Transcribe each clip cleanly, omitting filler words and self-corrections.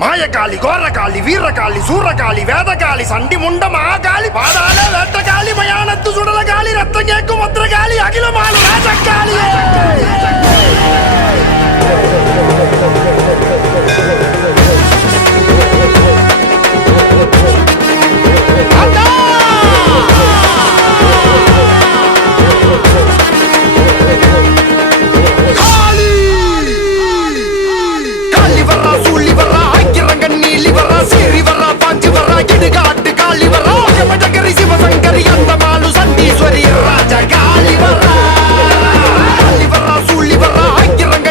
மாயக்காளி, கோரக்காளி, வீரக்காளி, சூரக்காளி, வேதக்காளி, சண்டி முண்ட மகாகாளி, பாதாள வேட்டக்காளி, மயானத்து சுடலகாளி, ரத்தம் கேட்கும் பத்திரகாளி, அகிலமான ராஜக்காளி. சண்டீஸ்வரி ராஜ காளி வரா, காளி வரா, சூழி வரா, ஐக்கிரங்க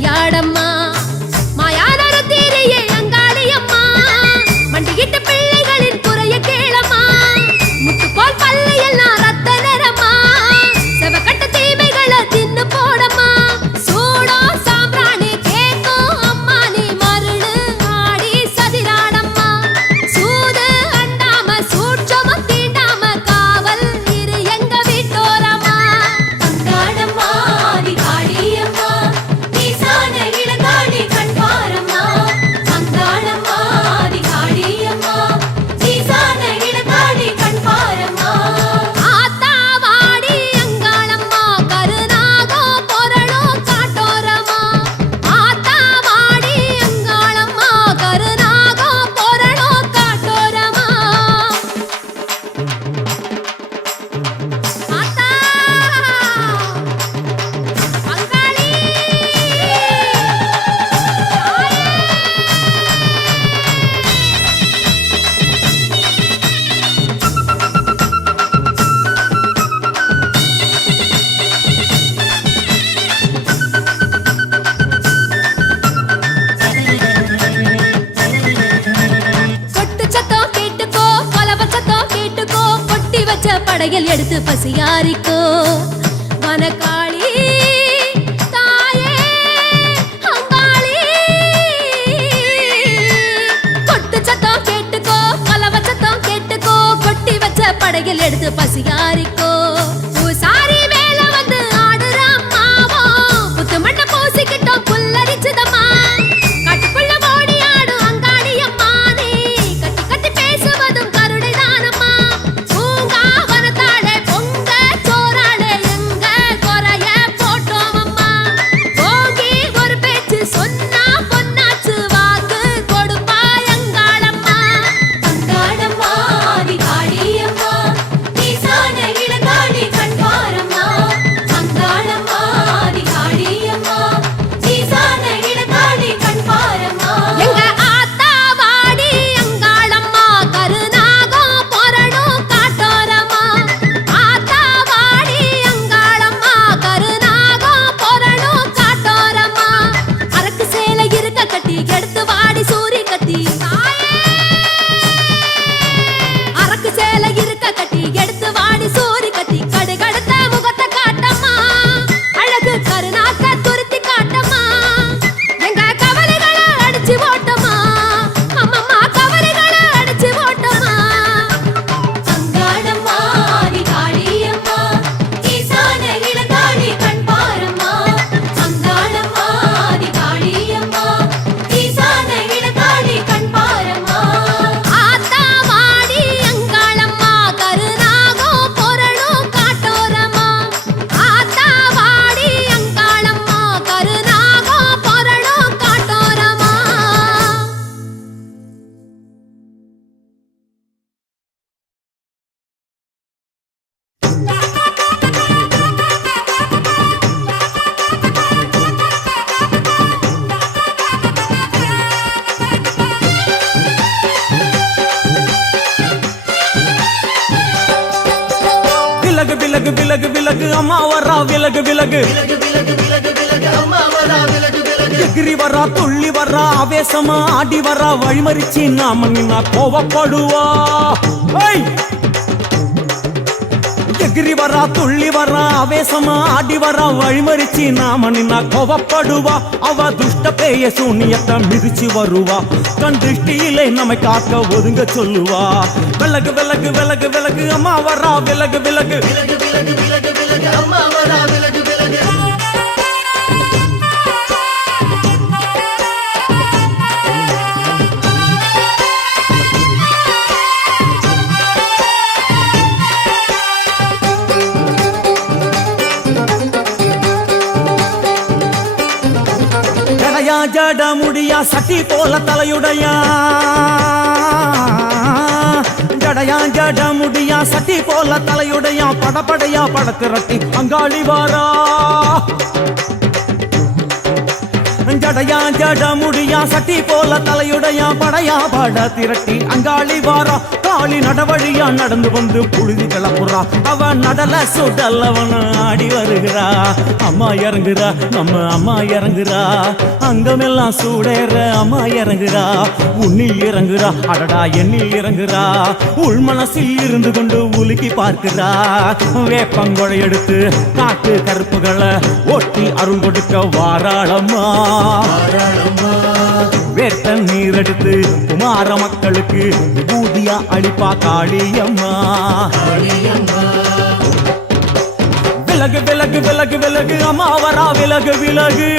விளையாடம்மா மாயான தீரையே அங்காளியம்மா மண்டிகிட்ட பிள்ளைகளின் குறைய கேளம்மா முட்டுக்கோல் பல்லு எல்லாம் ரத்த நிறம்மா செவக்கட்ட தீமைகளை தின்னு போடம்மா சூடோ சாம்பிராணி கேக்கும் அம்மா நீ மருடு ஆடி சதிராடம்மா சூது அண்டாம சூட்சம தீண்டாம காவல் இரு எங்க வீட்டோரம்மா அங்காளம்மா ஆதி காளியம்மா நீசான இளங்காளி கண்பாரம்மா அங்காளம்மா ஆதி காளியம்மா நீசான இளங்காளி கண்பாரம்மா ஆத்தா வாடி அங்காளம்மா கருநாகோ பொரளோ காட்டோரம்மா ஆத்தா வாடி அங்காளம்மா கருநாகோ பொரளோ காட்டோரம்மா ஆத்தா அங்காளி கொட்டு சத்தம் கேட்டுக்கோ கொலவ சத்தம் கேட்டுக்கோ கொட்டி வச்ச படையல் எடுத்து பசியாரிக்கோ வனக்காளி தாயே அங்காளி கொட்டு சத்தம் கேட்டுக்கோ கொலவ சத்தம் கேட்டுக்கோ கொட்டி வச்ச படையல் எடுத்து பசியாரிக்கோ பூசாரி வேலை வந்து ஆடுற அம்மாவோ புத்து மண்ண பூசிக்கிட்டோம் புல்லரிச்சுதம்மா காட்டுக்குள்ள ஓடி ஆடும் அங்காளி அம்மா நீ கட்டி கட்டி பேசுவதும் கருணை தானம்மா பூங்காவனத்தாளே பொங்க சோறாளே எங்க குறைய போட்டோம் அம்மா போகி ஒரு பேச்சு சொன்னா பொன்னாச்சு வாக்கு கொடுப்பாய் அங்காளம்மா அங்காளம்மா ஆதி காளியம்மா நீசான இளங்காளி கண்பாரம்மா அங்காளம்மா ஆதி காளியம்மா நீசான இளங்காளி கண்பாரம்மா எங்க ஆத்தா வாடி அங்காளம்மா கருநாகோ பொரளோ காட்டோரம்மா ஆத்தா வாடி அங்காளம்மா கருநாகோ பொரளோ காட்டோரம்மா அரக்கு சேலை இருக்க கட்டி எடுத்து வாடி சூரி கத்தி அரக்கு சேலை இருக்க கட்டி எடுத்து வாடி சூரி கத்தி கடுகடுத்த முகத்தை காட்டம்மா அழகு கருநாக்க துருத்தி காட்டம்மா எங்க கவலைகளை அடிச்சு ஓட்டம்மா அம்மம்மா கவலைகளை அடிச்சு ஓட்டம்மா அங்காளம்மா ஆதி காளியம்மா ஈசான இளங்காளி கண்பாரம்மா அங்காளம்மா ஆதி காளியம்மா ஈசான இளங்காளி கண்பாரம்மா ஆத்தா வாடி அங்காளம்மா கருநாகோ பொரளோ காட்டோரம்மா ஆத்தா வாடி அங்காளம்மா கருநாகோ பொரளோ காட்டோரம்மா விலகு விலகு விலகு விலகு அம்மா வரா விலகு விலகு எகிரி வரா துள்ளி வரா ஆவேசமா ஆடி வரா வழிமறிச்சு நாம நின்னா கோவப்படுவா ஏய்! எகிரி வரா துள்ளி வரா ஆவேசமா ஆடி வரா வழிமறிச்சு நாம நின்னா கோவப்படுவா அவ துஷ்ட பேய சூனியத்தை மிதிச்சு வருவா கண் திருஷ்டியிலே நம்மை காக்க ஒதுங்க சொல்லுவா விலகு விலகு விலகு விலகு அம்மா வரா விலகு விலகு ஜடையா ஜட முடியா சட்டி போல தலையுடையா ஜடையா ஜட முடியா சட்டி போல தலையுடையா படபடையா படத்திரட்டி அங்காளி வாரா ஜடையா ஜட முடியா சட்டி போல தலையுடையா படையா பட திரட்டி அங்காளி வாரா காளி நடவழியா நடந்து வந்து புழுதி கிளப்புறா அவ நடல சுடல்லவன ஆடி வருகிறா அம்மா இறங்குறா நம்ம அம்மா இறங்குறா அங்கமெல்லாம் சூடேற அம்மா இறங்குறா உன்னில் இறங்குறா அடடா எண்ணில் இறங்குறா உள் மனசில் இருந்து கொண்டு உலுக்கி பார்க்கிறா வேப்பங்கொழை எடுத்து காட்டு கருப்புகளை ஒட்டி அருள் கொடுக்க வாராளம்மா வேட்ட நீர் எடுத்து குமார மக்களுக்கு விபூதியா அளிப்பா காளியம்மா விலகு விலகு விலகு விலகு அம்மா வரா விலகு விலகு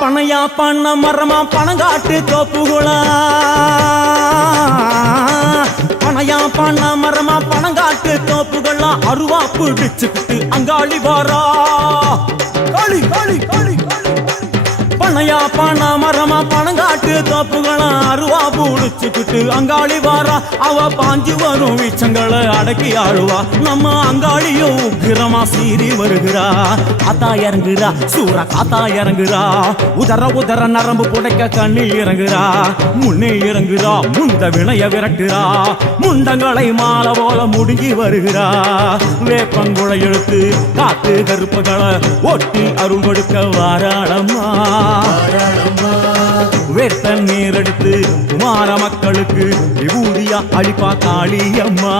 பனையா பண்ண மரமா பணங்காட்டு தோப்புகளா பனையா பண்ண மரமா பணங்காட்டு தோப்புகளா அருவா பிடிச்சுக்கிட்டு அங்காளி வாரா காளி காளி காளி பனையா பண்ண மரமா பணங்காட்டு தோப்புகளா அருவா பிடிச்சுக்கிட்டு அங்காளி வாரா அவ பாஞ்சு வரும் வீச்சங்களை அடக்கி ஆளுவா நம்ம அங்காளியும் உக்கிரமா சீறி வருகிறா காத்தா இறங்குறா சூற காத்தா இறங்குறா உதர உதர நரம்பு புடைக்க கண்ணில் இறங்குறா முன்னே இறங்குறா முந்த வினைய விரட்டுறா முண்டங்களை மாலை போல முடுங்கி வருகிறா வேப்பங்குழை எடுத்து காத்து கருப்புகளை ஒட்டி அருள் கொடுக்க வாராளம்மா வேட்ட நீர் எடுத்து குமார மக்களுக்கு விபூதியா அளிப்பா காளியம்மா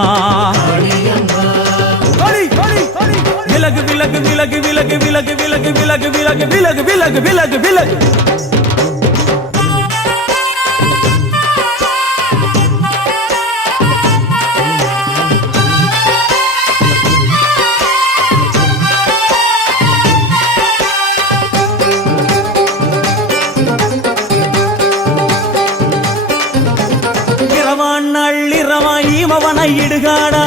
விலகு விலகு விலகு விலகு விலகு விலகு விலகு விலகு விலகு விலகு விலகு விலகு நள்ளிரவாயிமவனை இடுகாடா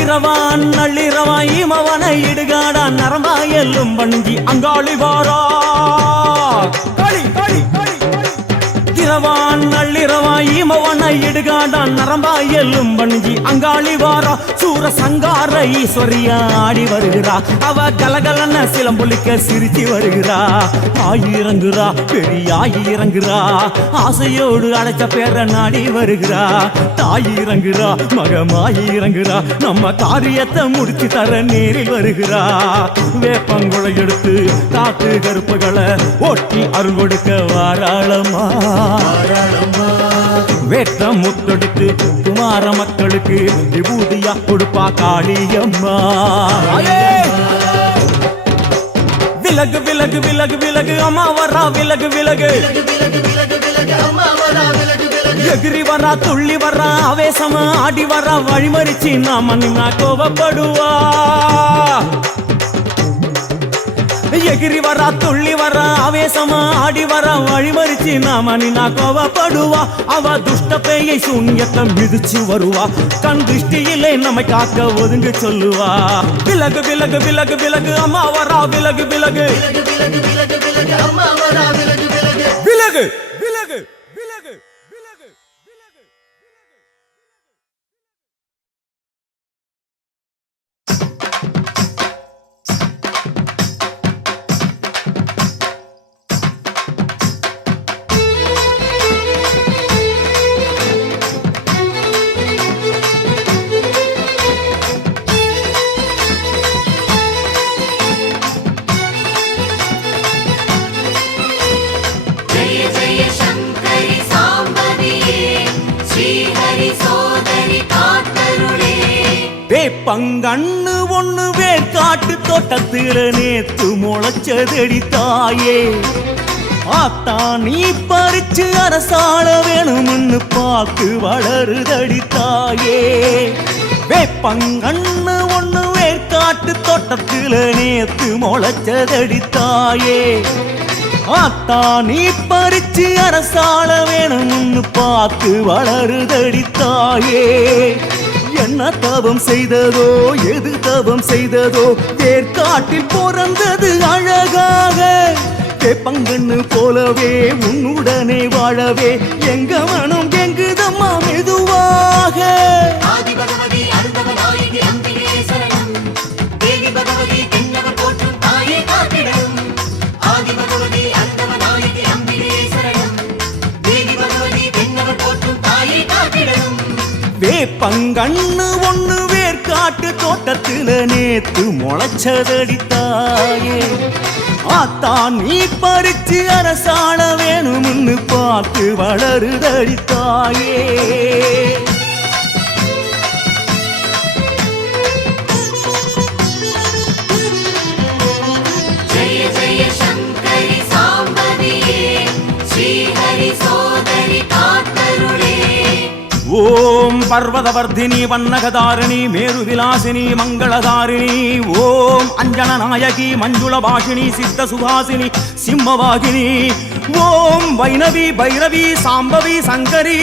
இரவான் நள்ளிரவாயிமவனை இடுகாடா நரம்பா எல்லும் வணங்கி அங்காளி வாரா இரவான் நள்ளிரவாயிமவனை இடுகாடா நரம்பா எல்லும் வணங்கி அங்காளி வாரா சூர சங்கார ஈஸ்வரியா ஆடி வருகிறா அவ கலகலன சிலம்புலிக்க சிரிச்சு வருகிறா ஆயிரங்குறா பெரியாயி இறங்குறா ஆசையோடு அழைச்ச பேர நாடி வருகிறா தாயிரங்குறா மகமாயி இறங்குறா நம்ம காரியத்தை முடிச்சு தர நேரில் வருகிறா வேப்பங்குழை எடுத்து காத்து கருப்புகளை ஒட்டி அருள் கொடுக்க வாராளம்மா வேட்ட முத்தெடுத்து குமார மக்களுக்கு விபூதியா கொடுப்பா காளியம்மா விலகு விலகு விலகு விலகு அம்மா வரா விலகு விலகு எகிரி வரா துள்ளி வரா ஆவேசமா ஆடி வரா வழிமறிச்சு நாம நின்னா கோபப்படுவா எகிரி வரா துள்ளி வரா ஆவேசமா ஆடி வரா வழிமறிச்சு நாம நின்னா கோபப்படுவா அவ துஷ்ட பேயை சூன்யத்தை மிதிச்சு வருவா கண் திருஷ்டியிலே நம்மை காக்க ஒதுங்க சொல்லுவா விலகு விலகு விலகு விலகு அம்மா வரா விலகு விலகு விலகு விலகு விலகு விலகு பங்கண்ணு ஒண்ணு வேர்காட்டு தோட்டத்தில நேத்து முளைச்சதடி தாயே ஆத்தா நீ பறிச்சு அரசாள வேணும்னு பார்த்து வளருதடி தாயே வேப்பங்கண்ணு ஒண்ணு வேர்காட்டு தோட்டத்தில நேத்து முளைச்சதடி தாயே ஆத்தா நீ பறிச்சு அரசாள வேணும்னு பார்த்து வளருதடி தாயே என்ன தவம் செய்ததோ எது தவம் செய்ததோ வேர்க்காட்டில் பிறந்தது அழகாக பங்கண்ணு போலவே உன்னுடனே வாழவே எங்க மனம் எங்குதம்மா மெதுவாக ஆதி பகவதி அருந்தவ நாயகி அம்பிகே சரணம் தேவி பகவதி தென்னவர் போற்றும் தாயே காத்திடும் ஆதி பகவதி அருந்தவ நாயகி அம்பிகே சரணம் தேவி பகவதி தென்னவர் போற்றும் தாயே காத்திடும் வேப்பங்கண்ணு ஒண்ணு வேர்க்காட்டு தோட்டத்துல நேத்து முளைச்சதடி தாயே ஆத்தான் நீ பறிச்சு அரசாண வேணும்னு பார்த்து வளருதடி தாயே ஜெய ஜெய சங்கரி சாம்பவியே ஸ்ரீஹரி சோதரி காத்தருளே ஓம் பர்வதவர்தினி வண்ணகதாரிணி மேருவிலாசினி மங்களதாரிணி ஓம் அஞ்சன நாயகி மஞ்சுள பாஷினி சித்த சுகாசினி சிம்மவாகினி ஓம் வைணவி பைரவி சாம்பவி சங்கரி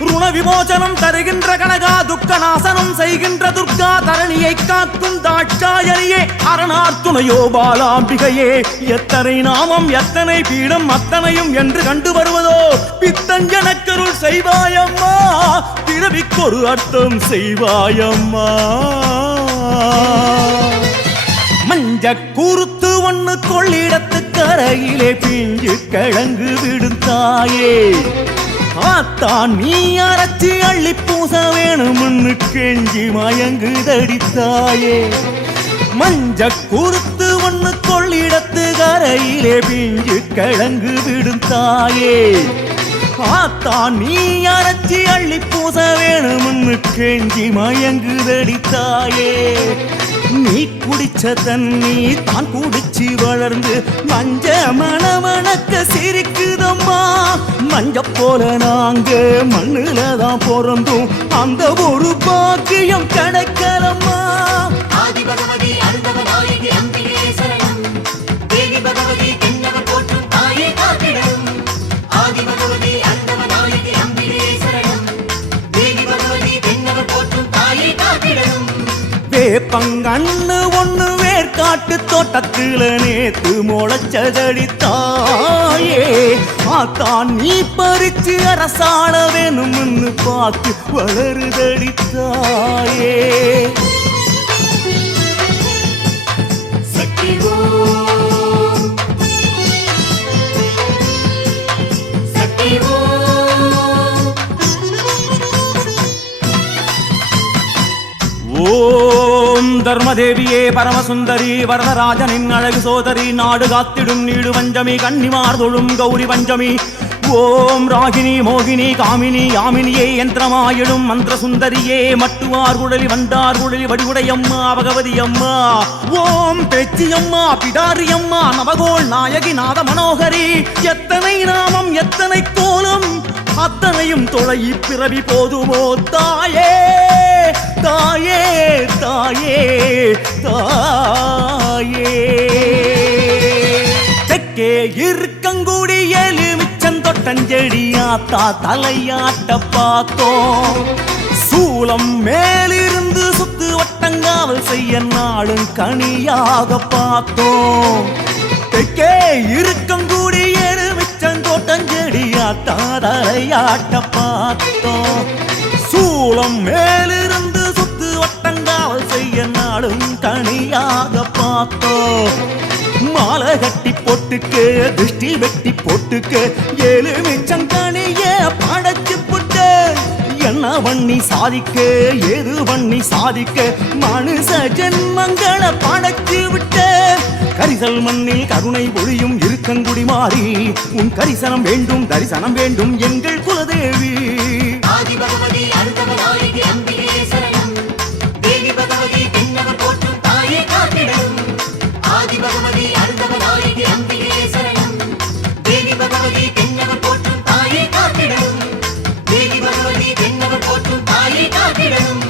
ருண விமோசனம் தருகின்ற கனகா துக்க நாசனம் செய்கின்ற துர்கா தரணியை காக்கும் தாட்சாயணியே அரணார் துணையோ பாலாம்பிகையே எத்தனை நாமம் எத்தனை பீடம் அத்தனையும் என்று கண்டு வருவதோ பித்தஞ்சனக்கருள் செய்வாயம்மா பிறவிக்கொரு அர்த்தம் செய்வாயம்மா மஞ்ச கூறுத்து ஒண்ணு கொள்ளிடத்து கரையிலே பிஞ்சு கிழங்கு விடும் தாயே ஆத்தான் நீ அரைச்சி அள்ளி பூச வேணும்னு கெஞ்சி மயங்குதடி தாயே மஞ்ச கூறுத்து ஒண்ணு கொள்ளிடத்து கரையிலே பிஞ்சு கிழங்கு விடும் தாயே ஆத்தான் நீ அரைச்சி அள்ளி பூச வேணும்னு கெஞ்சி மயங்குதடி தாயே நீ குடிச்ச தண்ணி தான் குடிச்சு வளர்ந்து மஞ்ச மணமணக்க சிரிக்குதம்மா மஞ்ச போல நாங்க மண்ணுல தான் பிறந்தோம் அந்த ஒரு பாக்கியம் கிடைக்கலம்மா ஆதி பகவதி அருந்தவ நாயகி அம்பிகே சரணம் தேவி பகவதி தென்னவர் போற்றும் தாயே காத்திடும் ஆதி பகவதி அருந்தவ நாயகி அம்பிகே சரணம் தேவி பகவதி தென்னவர் போற்றும் தாயே காத்திடும் வேப்பங்கண்ணு ஒண்ணு வேர்க்காட்டு தோட்டத்துல நேத்து முளைச்சதடி தாயே ஆத்தான் நீ பறிச்சு அரசாண வேணும்னு பார்த்து வளருதடி தாயே சக்தி ஓம் சக்தி ஓம் ஓம் தர்மதேவியே பரமசுந்தரி வரதராஜனின் அழகு சோதரி நாடு காத்திடும் நீடு பஞ்சமி கன்னிமார் தொழும் கௌரி பஞ்சமி ஓம் ராகினி மோகினி காமினி யாமினியே யந்திரமாயிடும் மந்திர சுந்தரியே மட்டுவார் குழலி வண்டார் குழலி வடிவுடையம்மா பகவதி அம்மா ஓம் பேச்சியம்மா பிடாரியம்மா நவகோள் நாயகி நாத மனோகரி எத்தனை நாமம் எத்தனை கோலம் அத்தனையும் தொலை பிறவி போதுமோ தாயே தாயே தாயே தாயே தெற்கே இருக்கங்குடி எலுமிச்சந்தொட்டஞ்செடியாத்தா தலையாட்ட பார்த்தோம் சூலம் மேலிருந்து சுத்து வட்டங்காவல் செய்ய நாளும் கனியாக பார்த்தோம் தெற்கே இருக்கங்குடி எலுமிச்சந்தோட்டஞ்செடியாத்தா தலையாட்ட பார்த்தோம் சூலம் மேலிருந்து சுத்து வட்டங்காவல் செய்ய நாளும் கனியாக பார்த்தோம் மாலை கட்டி போட்டுக்கு திருஷ்டி வெட்டி போட்டுக்கு எலுமிச்சங்கனிய படைச்சு புட்டு என்ன பண்ணி சாதிக்க ஏது பண்ணி சாதிக்க மனுஷ ஜென்மங்களை படைச்சு விட்ட கரிசல் மண்ணில் கருணை பொழியும் இருக்கங்குடி மாறி உன் கரிசனம் வேண்டும் தரிசனம் வேண்டும் எங்கள் குலதேவி ஆதி பகவதி அருந்தவ நாயகி அம்பிகே சரணம் தேவி பகவதி தென்னவர் போற்றும் தாயே காத்திடும் ஆதி பகவதி அருந்தவ நாயகி அம்பிகே சரணம் தேவி பகவதி தென்னவர் போற்றும் தாயே காத்திடும் தேவி பகவதி தென்னவர் போற்றும் தாயே காத்திடும்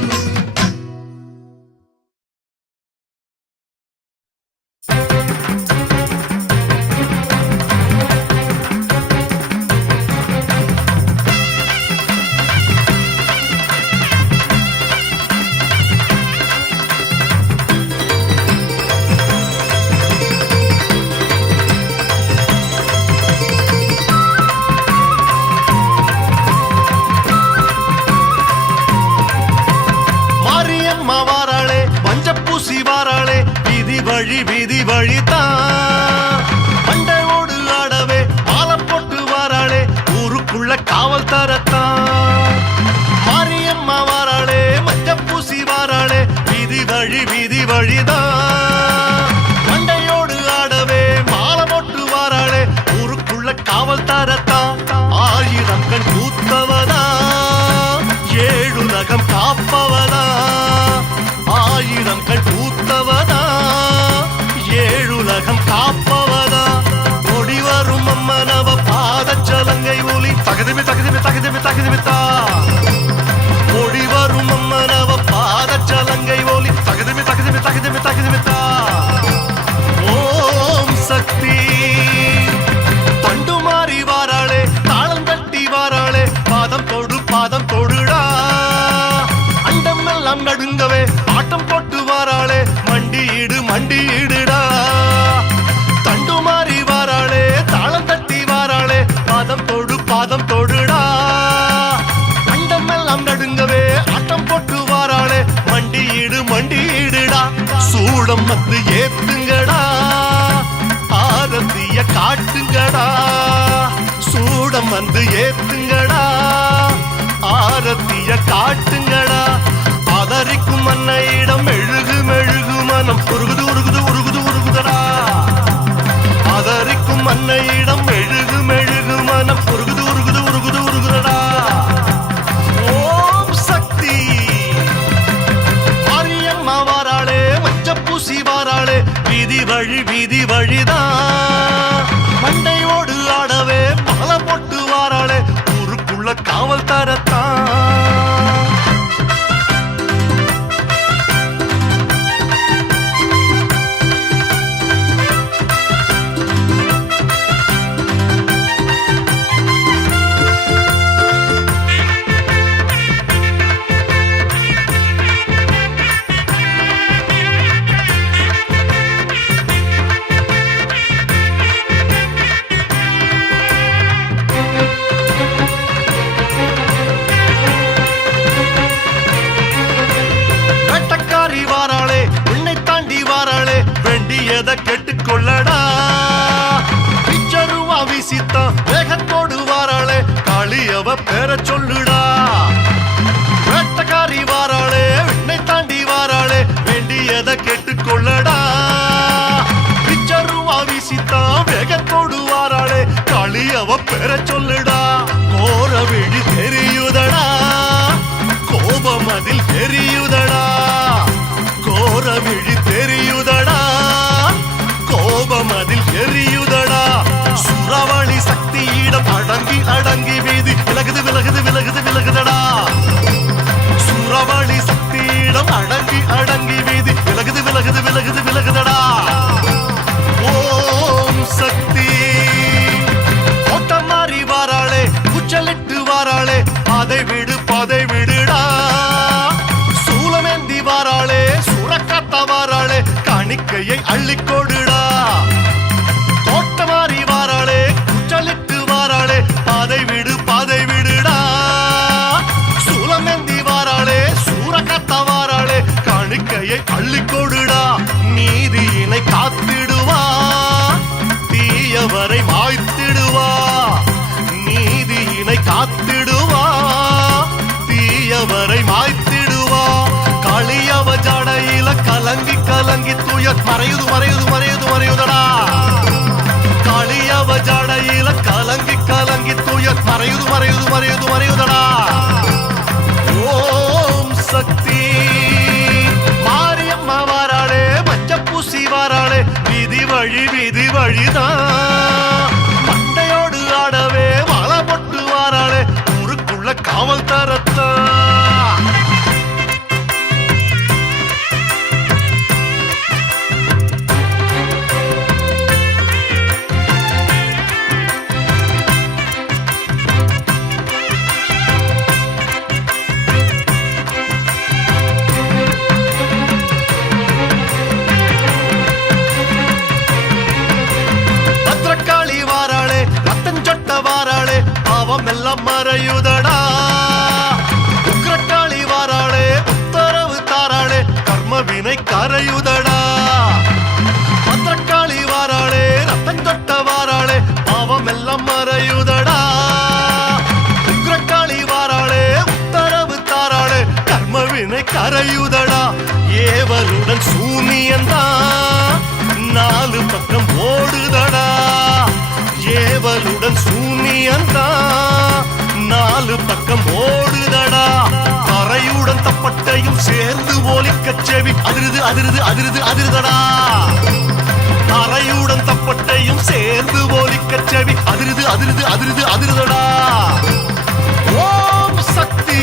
வழிதான் மண்டையோடு ஆடவே மாலை போட்டு வாராளே ஊருக்குள்ள காவல் தரத்தான் 1000 கண் கூத்தவதா 7 உலகம் காப்பவதா 1000 கண் கூத்தவதா 7 உலகம் காப்பவதா ஓடி வரும் அம்மனவ பாதச்சலங்கை ஒலி தகதிமி தகதிமி தகதிமி தகதிமித்தா ஓடி வரும் அம்மனவ பாதச்சலங்கை ஒலி தகதிமி தகதிமி தகதிமி தகதிமித்தா ஓம் சக்தி தண்டு மாறி வாராளே தாளம் தட்டி வாராளே பாதம் தொடுடா அண்டம் எல்லாம் நடுங்கவே ஆட்டம் போட்டு வாராளே மண்டியிடுடா தண்டு மாறி வாராளே தாளம் தட்டி வாராளே பாதம் தொடுடா அண்டம் எல்லாம் நடுங்கவே ஆட்டம் போட்டு வாராளே மண்டியிடுடா சூடம் வந்து ஏத்துங்கடா ஆரத்திய காட்டுங்கடா சூடம் வந்து ஏத்துங்கடா ஆரத்திய காட்டுங்கடா அதரிக்கும் அன்னையிடம் மெழுகு மனம் உருகுதடா அதரிக்கும் அன்னையிடம் மெழுகு மனம் உருகுதடா ஓம் சக்தி மாரியம்மா வாராளே மஞ்ச பூசி வாராளே வீதி வழிதான் மண்டையோடு ஆடவே மாலை போட்டு வாராளே ஊருக்குள்ள காவல் தரத்தான் கேட்டுக்கொள்ளடா பிச்சருவா வீசித்தான் வேகத்தோடு வாராளே காளியவ பேர சொல்லுடா வேட்டக்காரி வாராளே விண்ணை தாண்டி வாராளே வேண்டியதை கேட்டுக்கொள்ளடா பிச்சருவா வீசித்தான் வேகத்தோடு வாராளே காளியவ பேர சொல்லுடா கோர விழி தெரியுதடா கோபம் அதில் தெரியுதடா கோர விழி தெரியுதடா கோபம் அதில் எரியுதடா சுரவழி சக்தியிடம் அடங்கி வீதி விலகுதடா சுரவழி சக்தியிடம் அடங்கி வீதி விலகுதடா ஓம் சக்தி ஓட்டம் மாறி வாராளே குச்சலிட்டு வாராளே பாதை விடுடா சூலமேந்தி வாராளே சுரக்கத்த வாராளே காணிக்கையை அள்ளிக்கொடுடா கோட்டமாரி வாராளே குச்சலிட்டு வாராளே பாதை விடுடா சூலமேந்தி வாராளே சூரக்கத்த வாராளே காணிக்கையை அள்ளிக்கொடுடா நீதியினை காத்திடுவா தீயவரை மாய்த்திடுவா நீதியினை காத்திடுவா தீயவரை மாய்த்திடுவா காளியவ ஜடையில கலங்கி துயர் மறையுதடா காளியவ ஜடையில கலங்கி துயர் மறையுதடா ஓம் சக்தி மாரியம்மா வாராளே மஞ்ச பூசி வாராளே வீதி வழிதான் மண்டையோடு ஆடவே மாலை போட்டு வாராளே ஊருக்குள்ள காவல் தரத்தா எல்லாம் மறையுதடா உக்ரக்காளி வாராளே உத்தரவு தாராளே கர்ம வினை கரையுதடா பத்திரக்காளி வாராளே ரத்தம் தொட்ட வாராளே பாவம் எல்லாம் மறையுதடா உக்ரக்காளி வாராளே உத்தரவு தாராளே கர்ம வினை கரையுதடா ஏவலுடன் சூனியந்தான் நாலு பக்கம் ஓடுதடா ஏவலுடன் சூனியந்தான் நாலு பக்கம் ஓடுதடா அறையுடன் தப்பட்டையும் சேர்ந்து ஒலிக்கச் செவி அதிருது அதிருது அதிருது அதிருதடா அறையுடன் தப்பட்டையும் சேர்ந்து ஒலிக்கச் செவி அதிருது அதிருது அதிருது அதிருதடா ஓம் சக்தி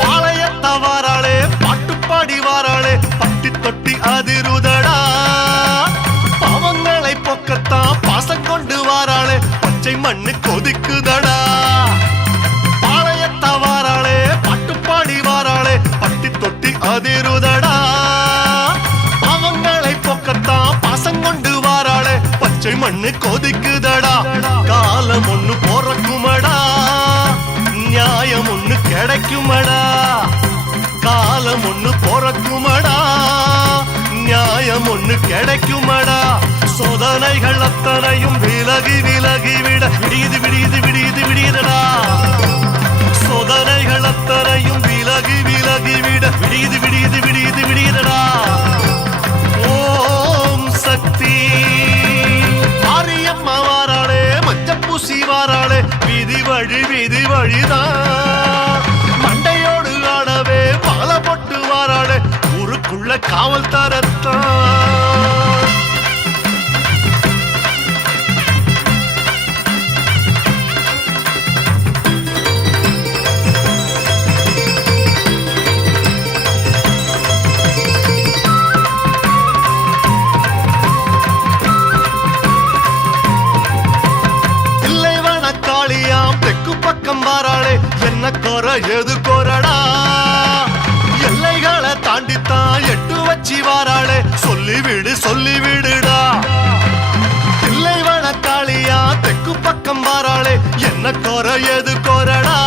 பாளையத்தவாராளே பாட்டுப்பாடி வாராளே பட்டி தொட்டி அதிருதடா பாவங்களை பொக்கத்தான் பாசம் கொண்டு வாராளே பச்சை மண்ணு கொதிக்குதடா பாளையத்தவாராளே பாட்டுப்பாடி வாராளே பட்டி தொட்டி அதிருதடா பாவங்களை பொக்கத்தான் பாசம் கொண்டு வாராளே பச்சை மண்ணு கொதிக்குதடா காலம் ஒண்ணு போறக்குமடா நியாயம் ஒண்ணு கிடைக்குமடா காலம் ஒண்ணு போறக்குமடா நியாயம் ஒண்ணு கிடைக்குமடா சோதனைகள் அத்தனையும் விலகி விலகி விட விடியுது விடியுது விடியுது விடியுதடா சோதனைகள் அத்தனையும் விலகி விலகி விட விடியுது விடியுது விடியுது விடியுதடா ஓம் சக்தி மாரியம்மா வாராளே மஞ்சப்பூசி வாராளே விதி வழிதான் மண்டையோடு ஆடவே மாலை போட்டு வாராளே ஊருக்குள்ள காவல் தரத்தான் பக்கம் வாராளே என்ன கோர எது கோரடா எல்லைகளை தாண்டித்தான் எட்டு வச்சி வாராளே சொல்லி விடுடா இல்லை வனக்காளியா தெற்கு பக்கம் வாராளே என்ன கோர எது கோரடா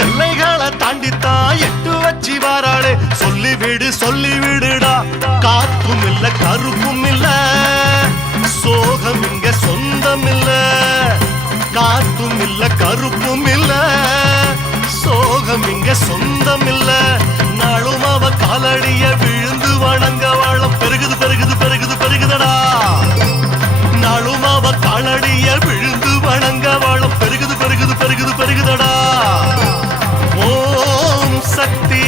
எல்லைகளை தாண்டித்தான் எட்டு வச்சி வாராளே சொல்லி விடுடா காப்பும் இல்ல கருப்பும் இல்ல சோகம் இங்க சொந்தம் இல்ல காத்தும் இல்ல கருப்பும் இல்ல சோகம் இங்க சொந்தம் இல்ல நாளும் அவ காலடிய விழுந்து வணங்க வாழம் பெருகுது பெருகுது பெருகுது பெருகுதடா நாளும் அவ காலடிய விழுந்து வணங்க வாழம் பெருகுது பெருகுது பெருகுது பெருகுதடா ஓம் சக்தி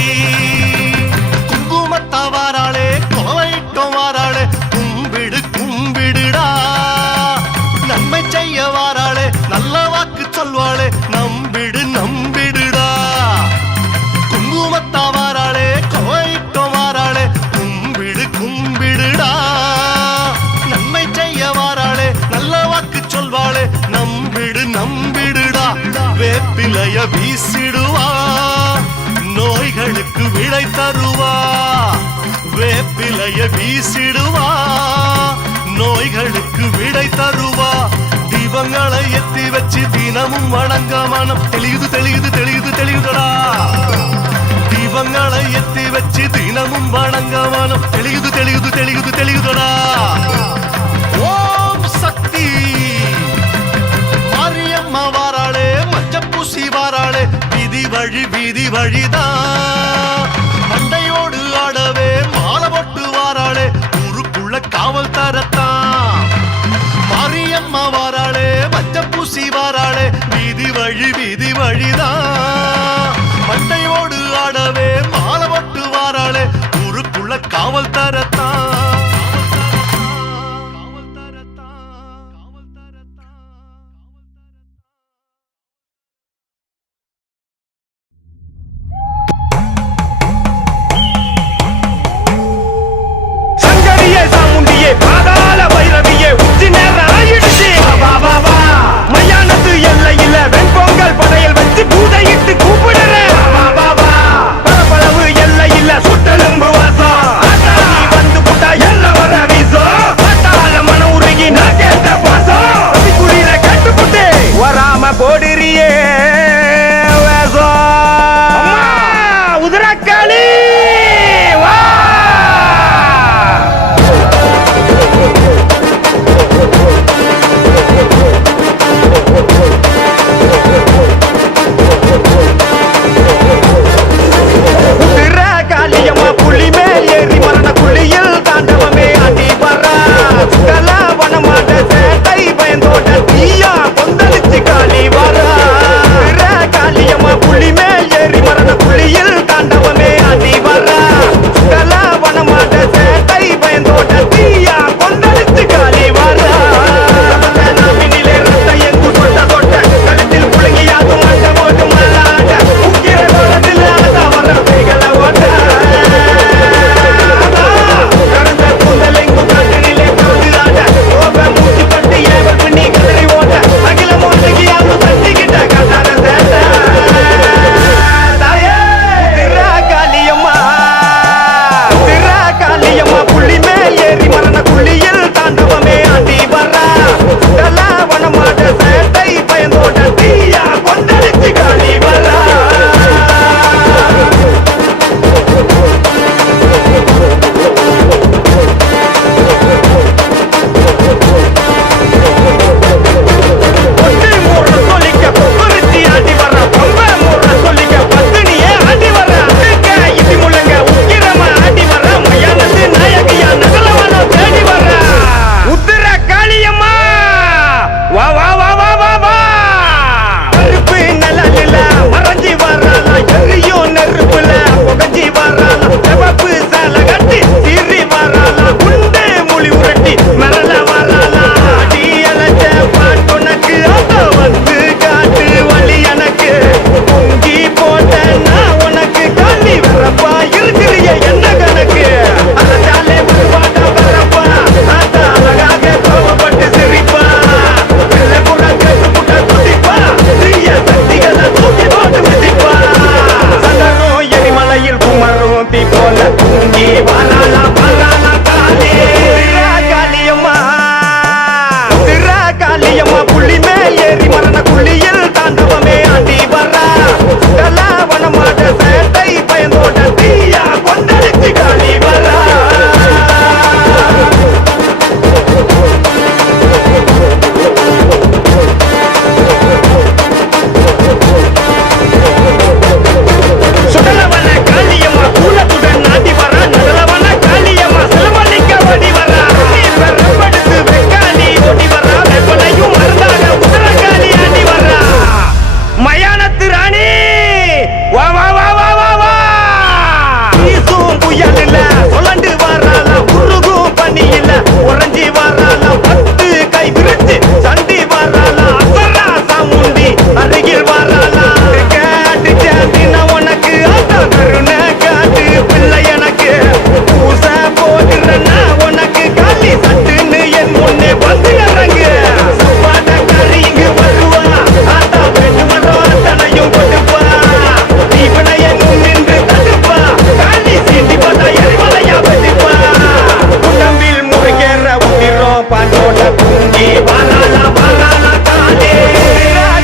குங்குமத்தா வாராளே கோவையிட்டம் வாராளே கும்பிடுடா நன்மை செய்ய வாராளே நல்ல வாக்கு சொல்வாளே நம்பிடுடா குங்குமத்தா வாராளே கோயிட்டம் வாராளே கும்பிடுடா நன்மை செய்ய வாராளே நல்ல வாக்கு சொல்வாளே நம்பிடுடா வேப்பிலைய வீசிடுவா நோய்களுக்கு விடை தருவா வேப்பிலைய வீசிடுவா நோய்களுக்கு விடை தருவா தீபங்களை எத்தி வச்சு தினமும் வணங்க மனம் தெளியுதுடா தீபங்களை எத்தி வச்சு தினமும் வணங்க மனம் தெளியுதுடா ஓம் சக்தி மாரியம்மா வாராளே மஞ்சப்பூசி வாராளே வீதி வழிதான் மண்டையோடு ஆடவே மாலை போட்டு வாராளே ஊருக்குள்ள காவல் தரத்தான் மாரியம்மா வாராளே மஞ்சப்பூசி வாராளே வீதி வழிதான் மண்டையோடு ஆடவே மாலை போட்டு வாராளே ஊருக்குள்ள காவல் தரத்தான் பாதாள பைரவியே உச்சி நேரம் ஆயிடுச்சு மயானத்து எல்லையில வெண்பொங்கல் படையல் வச்சு பூதையிட்டு கூப்பிடுறேன் பரப்பளவு எல்லையில சுட்டெலும்பு வாசம் நீ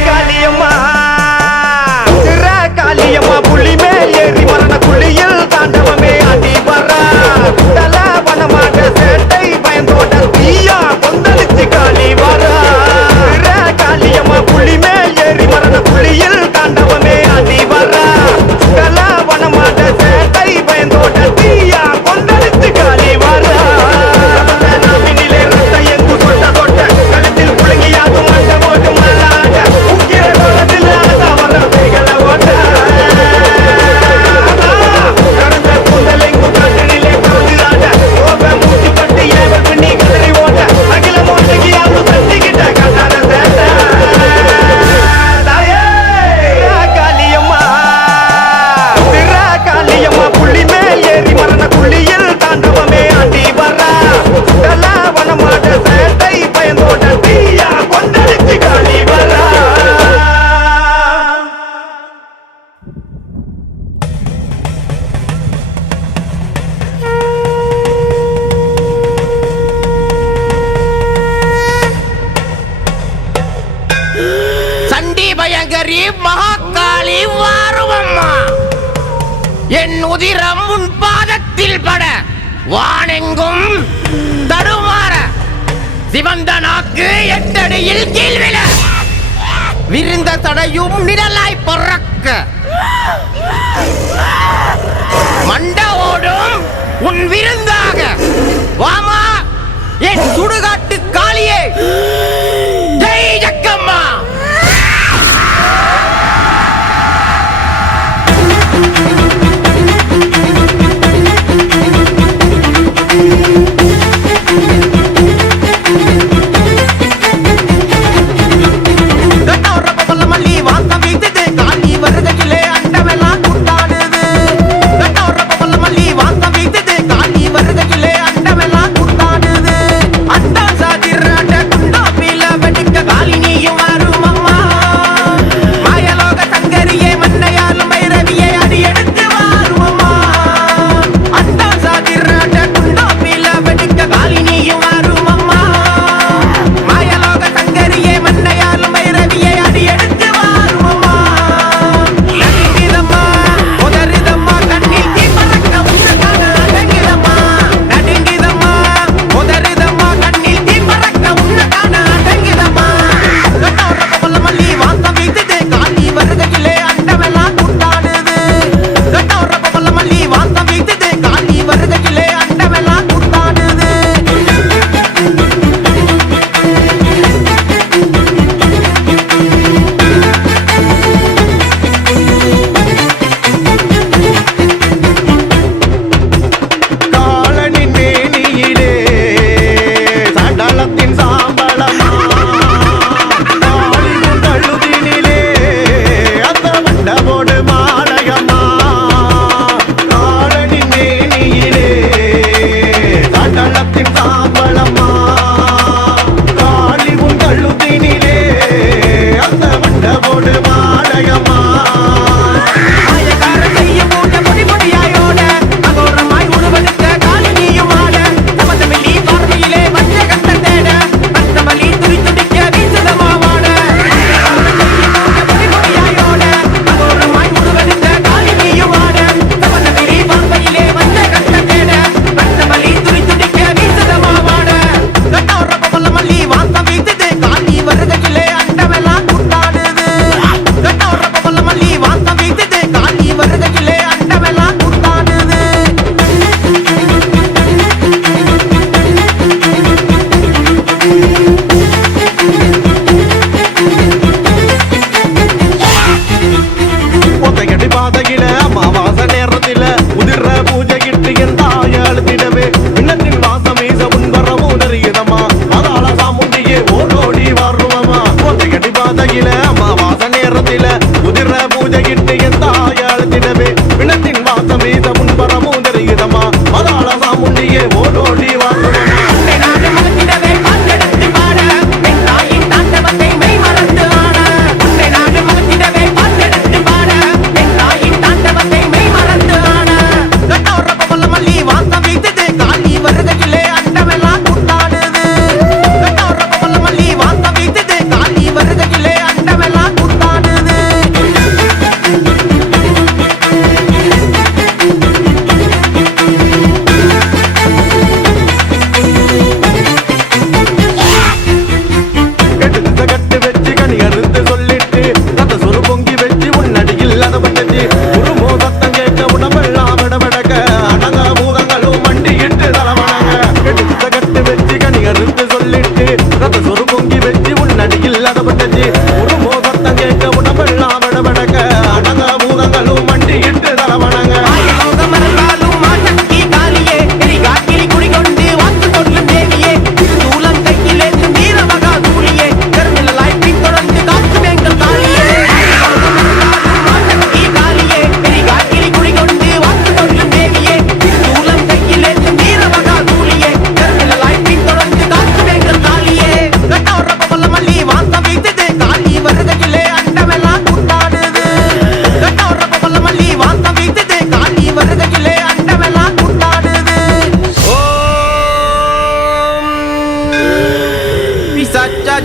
காளியம்மா காளியம்மா புள்ளி மேல் ஏறி மரண குழியில் தாண்டவமே ஆடி வரா தல வனமாக சேட்டை பயந்தோட தீயா கொந்தளிச்சு காளி வரா காளியம்மா புள்ளி மேல் ஏறி மரண குழியில் தாண்டவமே ஆடி வரா தல வனமாக சேட்டை பயந்தோட தீயா கொந்தளிச்சு காளி வரா நாமினிலே ரத்த எங்கு சொட்ட சொட்ட கழுத்தில் புழுங்கியாகும் மண்ட போட்டு மல்லாட உக்கிர கோலத்தில் ஆசா வர பேகல ஓட்ட கருந்த கூந்தலெங்கு காற்றினிலே பறந்துடாட கோப மூச்சு பட்டு ஏவல் பின்னி கதறி ஓட்ட அகில மோட்டகி யாரு தட்டிக்கிட்ட கட்டாத சேட்ட தாயே காளியம்மா காளியம்மா புள்ளி மேல் ஏறி மரண குழியில் தாண்டவமே ஆடி வரா கலாவனமாட சேட்டை பயந்தோட தீயா கொந்தளிச்சு காளி வரா சண்டி பயங்கரி மகாகாளி வாருவம்மா என் உதிரம் உன் பாதத்தில் பட வானெங்கும் தடுமாற சிவந்த நாக்கு எட்டடியில் கீழ்விழ விரிந்த தடையும் நிழலாய் பறக்க மண்டவோடும் உன் விருந்தாக வாமா என் சுடுகாட்டு காளியே ஜெய் ஜக்கம்மா மல்லி வாசம் வீசுது காளி வருகையிலே அண்டமெல்லாம் குத்தாடுது மல்லி வாசம் வீசுது காளி வருகையிலே அண்டமெல்லாம் குத்தாடுது அண்டா சாதிராட்ட குண்டாப்பில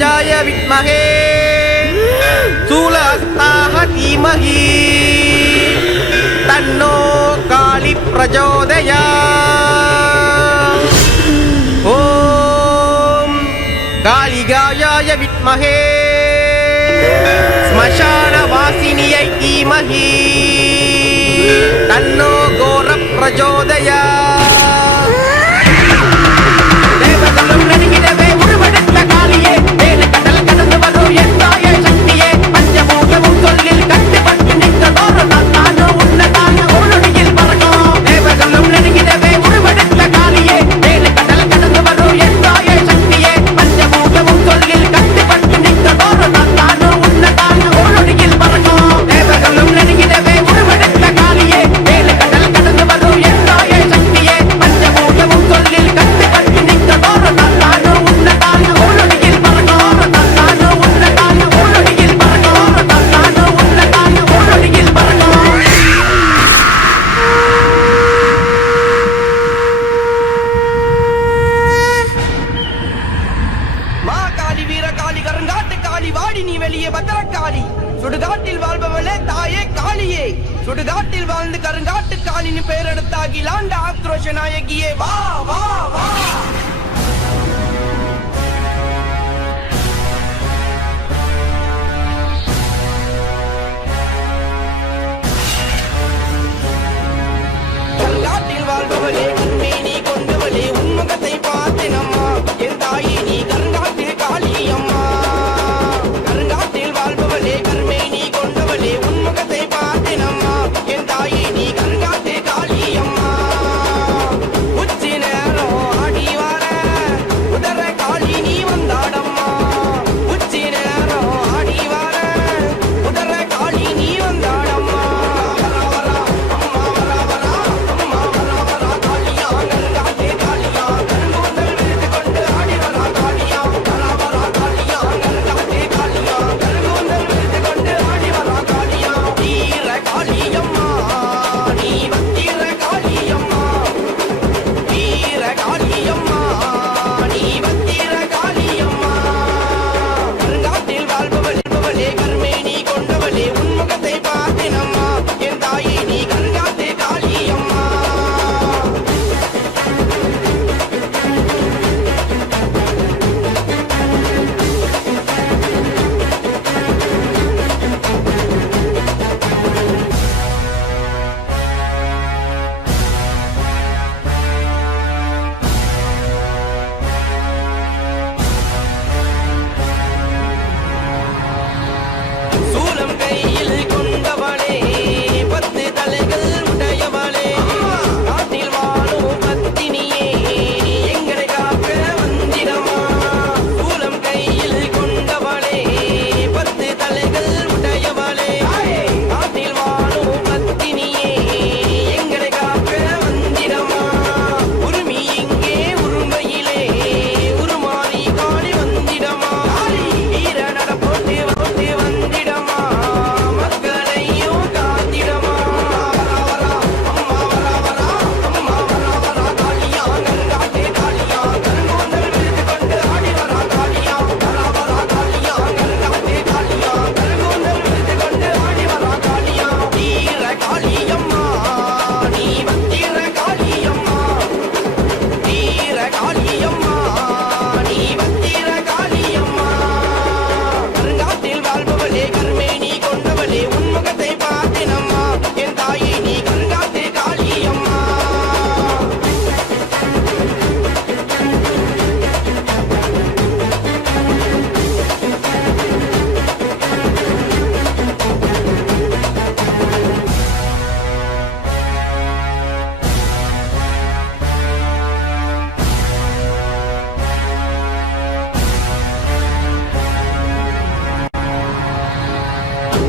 காளிகாயாய வித்மகே சூலஹஸ்தாஹ தீமஹி தன்னோ காளி பிரச்சோதயாத். ஓம் காளிகாயாய வித்மகே ஸ்மசான வாசினியை தீமஹி தன்னோ கோர பிரச்சோதயாத். தேவர்களும் நடுங்கிடவே உருவெடுத்த காளியே, ஏழு கடல் கடந்து வரும் என் தாயே சக்தியே, பஞ்சபூதமும் சொல்லில் கட்டுப்பட்டு நின்றதோறு தானோ உன்னதான ஒளியில் பறக்கும். தேவர்களும் நடுங்கிடவே உருவெடுத்த காளியே, ஏழு கடல் கடந்து வரும் என் தாயே சக்தியே, பஞ்சபூதமும் சொல்லில் கட்டுப்பட்டு நின்றதோறு தானோ உன்னதான ஒளியில் பறக்கும். தேவர்களும் நடுங்கிடவே உருவெடுத்த காளியே, ஏழு கடல் கடந்து வரும் என் தாயே சக்தியே, பஞ்சபூதமும் சொல்லில் கட்டுப்பட்டு நின்றதோறு தானோ உன்னதான ஒளியில் பறக்கும். தானோ உன்னதான ஒளியில் பறக்கும். தானோ உன்னதான ஒளியில் பறக்கும். மா காளி வீர காளி கருங்காட்டு காளி வாடி நீ வெளியே பத்திரக்காளி, சுடுகாட்டில் வாழ்பவளே தாயே காளியே, சுடுகாட்டில் வாழ்ந்து கருங்காட்டு காளின்னு பேரெடுத்தாகி லாண்ட ஆக்ரோஷ நாயகியே வா வா வா. கருங்காட்டில் வாழ்பவளே கண்மேனி கொண்டவளே உன்முகத்தை பார்த்தேன் அம்மா என் தாயே நீ கருங்காட்டு காளி அம்மா. கருங்காட்டில் வாழ்பவளே கண்மேனி கொண்டவளே உன்முகத்தை பார்த்தேன் அம்மா என் தாயே நீ கருங்காட்டு காளி அம்மா. உச்சி நேரம் ஆடி வார உதர காளி நீ வந்தாடம்மா. உச்சி நேரம் ஆடி வார உதர காளி நீ வந்தாடம்மா. சூலம் கையில் கொண்டவளே பத்து தலைகள் உடையவளே, நாட்டில் வாழும் பத்தினியே எங்களை காக்க வந்திடமா. சூலம் கையில் கொண்டவளே பத்து தலைகள் உடையவளே, நாட்டில் வாழும் பத்தினியே எங்களை காக்க வந்திடமா. உரிமை இங்கே உரிமையிலே உருமாறி காளி வந்திடமா. வீர நட போட்டு போட்டு வந்திடமா, மக்களையும் காத்திடமா. அம்மா வரா வரா அம்மா வரா வரா காளியா கருங்காட்டு காளியா, கருங்கூந்தல் விழுது கொண்டு ஆடி வரா காளியா. வரா வரா காளியா கருங்காட்டு காளியா, கருங்கூந்தல் விழுது கொண்டு ஆடி வரா காளியா. வீர காளியம்மா நீ வந்திர காளியம்மா, வீர காளியம்மா நீ வந்திர காளியம்மா. கருங்காட்டில் வாழ்பவளே கருமேனி கொண்டவளே உன்முகத்தை பார்த்தேனம்மா என் தாயே நீ கருங்காட்டு காளியம்மா.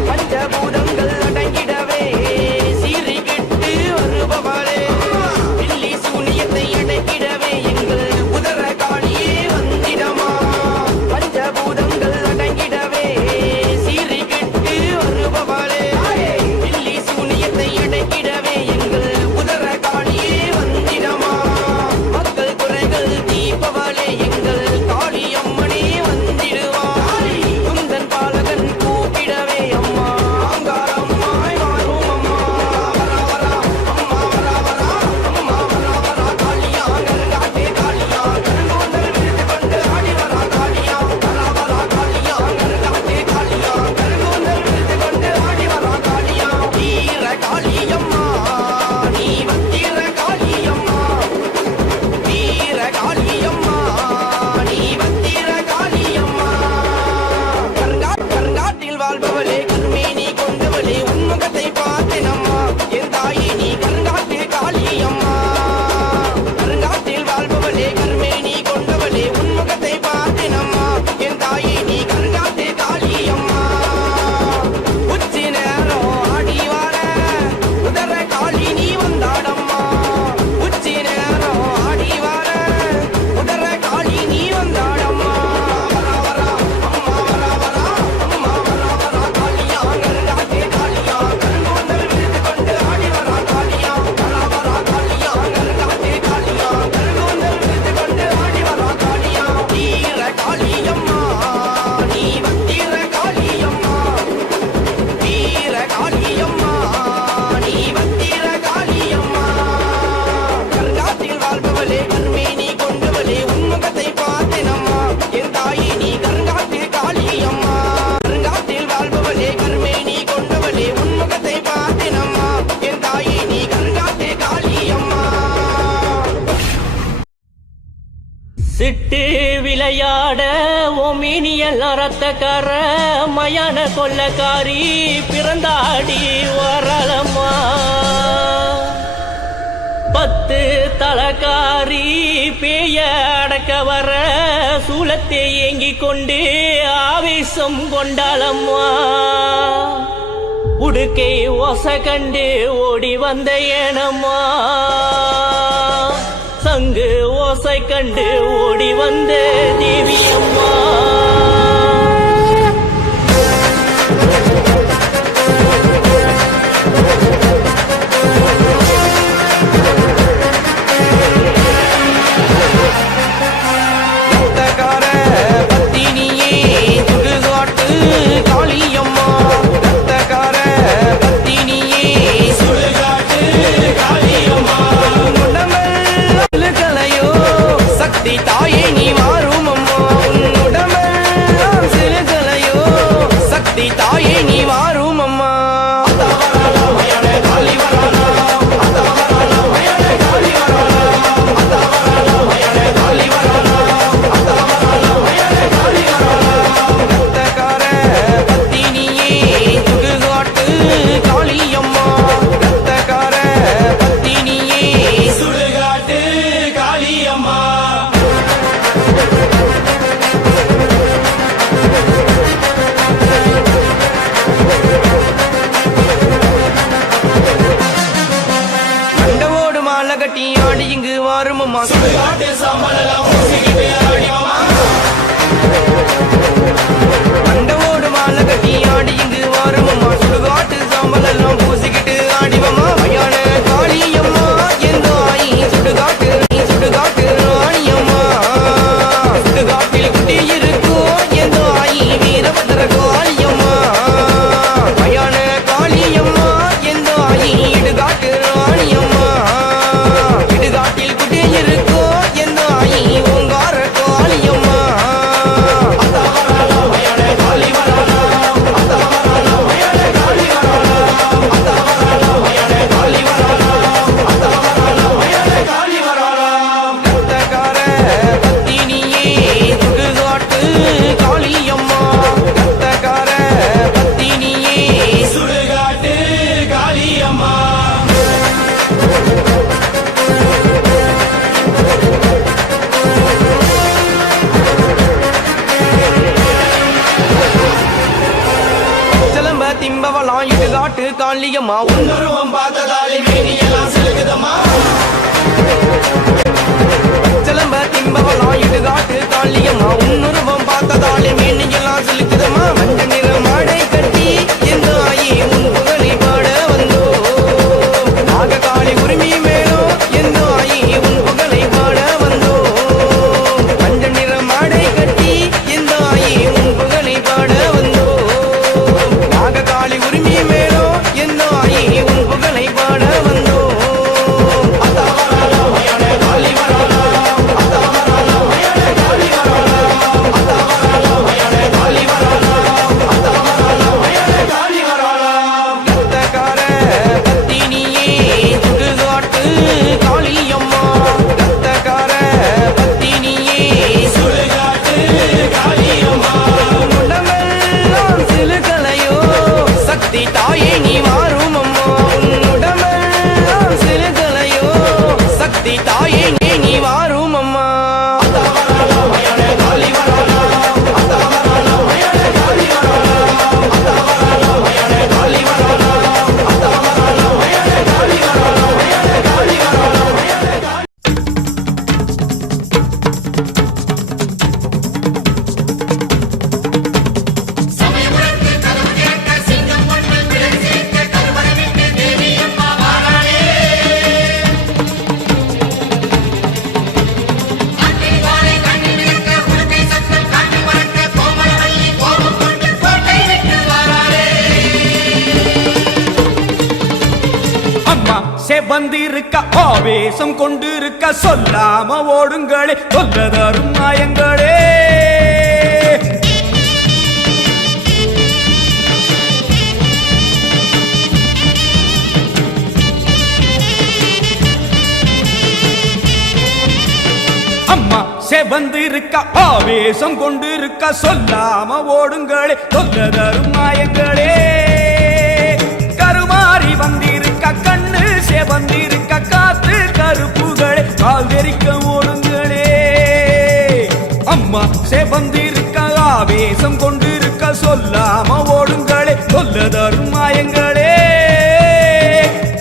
பஞ்சபூதங்கள் அடங்கிடவே சீறிக்கிட்டு வருபவளே, பில்லி சூனியத்தை அடக்கிடவே எங்கள் உதர காளியே வந்திடமா. பஞ்சபூதங்கள் அடங்கிடவே சீறிக்கிட்டு வருபவளே, பில்லி சூனியத்தை அடக்கிடவே எங்கள் உதர காளியே வந்திடமா. மக்கள் குறைகள் தீர்ப்பவளே எங்கள் காளியம்மனே வந்திடுவா. அட ஓமீனியல் ரத்தக்கார மயான கொல்லக்காரி பிறந்தாடி வரலம்மா 10 தலக்காரி பேய அடக்க வர சூலத்தை ஏங்கிக் கொண்டு ஆவேசம் கொண்டாளம்மா உடுக்கை ஓச கண்டு ஓடி வந்த ஏனம்மா சங்கு ஓசை கண்டு ஓடி வந்த தேவியம்மா தாயே நீ வாரும் அம்மா உன்னுடமெல்லாம் சிறுகலையோ சக்தி தாயே நீ வாரும் அம்மா ரத்தக்கார பத்தினியே சுடுகாட்டு காளியம்மா ரத்தக்கார பத்தினியே சுடுகாட்டு காளியம்மா மண்டவோடு மாலை கட்டி ஆடி இங்கு வாருமம்மா சுடுகாட்டு சாம்பலெல்லாம் பூசிக்கிட்டு ஆடிவம்மா மண்டவோடு மாலை கட்டி ஆடி இங்கு வாருமம்மா சுடுகாட்டு சாம்பலெல்லாம் பூசிக்கிட்டு ஆடிவம்மா மயான காளியம்மா எந்த ஆயி சுடுகாட்டு நீ சுடுகாட்டு ராணியம்மா சுடுகாட்டில் குட்டி இருக்கோ எந்த ஆயி வீரபத்ர காளியம்மா மயான காளியம்மா எந்த ஆயி இடுகாட்டு ராணியம்மா இடுகாட்டில் குட்டி இருக்கோ எந்த ஆயி ஓங்கார காளியம்மா ரத்தக்கார பத்தினியே சுடுகாட்டு காளியம்மா ரத்தக்கார பத்தினியே சுடுகாட்டு காளியம்மா சிலம்ப திம்பவலாம் இடுகாட்டு காளியம்மா உன்னுருவம் பார்த்ததாலே மேனியெல்லாம் செலுகுதம்மா சிலம்ப திம்பவலாம் இடுகாட்டு காளியம்மா உன்னுருவம் பார்த்ததாலே மேனியெல்லாம் செலுக்குதம்மா மஞ்ச நிற மாடை கட்டி எந்த ஆயி உன் புகழை பாட வந்தோ நாககாளி உரிமை மேலோ எந்த ஆயி உன் புகழை பாட வந்தோ மஞ்ச நிற மாடை கட்டி எந்த ஆயி உன் புகழை பாட வந்தோ நாககாளி உரிமை மேலோ எந்த ஆயி உன் புகழை பாட வந்தோ ரத்தக்கார பத்தினியே சுடுகாட்டு காளியம்மா ரத்தக்கார பத்தினியே சுடுகாட்டு காளியம்மா உடம்பெல்லாம் சிலுகலையோ சக்தி தாயே நீ வாரும் அம்மா உன்னுடம்பெல்லாம் சிலுகலையோ சக்தி தாயே நீ வாரும் அம்மா சமயபுரத்து கதவு திறக்க சிங்கம் ஒன்று பிறகு சேர்க்க கருவறைவிட்டு தேவியம்மா வாராளே அக்கினிவாளை கண்ணில் மிதக்க உடுக்கை சத்தம் காற்று பறக்க கோமலவல்லி கோபம் கொண்டு கோட்டை விட்டு வாராளே அம்மா செவந்திருக்க ஆவேசம் கொண்டிருக்க சொல்லாம ஓடுங்களே சொல்லதரும் மாயங்களே அம்மா செவ சேவந்திருக்க ஆவேசம் கொண்டிருக்க சொல்லாம ஓடுங்களே சொல்ல தரும் மாயங்களே கருமாறி வந்திருக்க கண்ணு சேவந்திருக்க காத்து கருப்புகளே கால் தெரிக்க ஓடுங்களே அம்மா சேவந்திருக்க ஆவேசம் கொண்டிருக்க சொல்லாம ஓடுங்களே சொல்ல தரும் மாயங்களே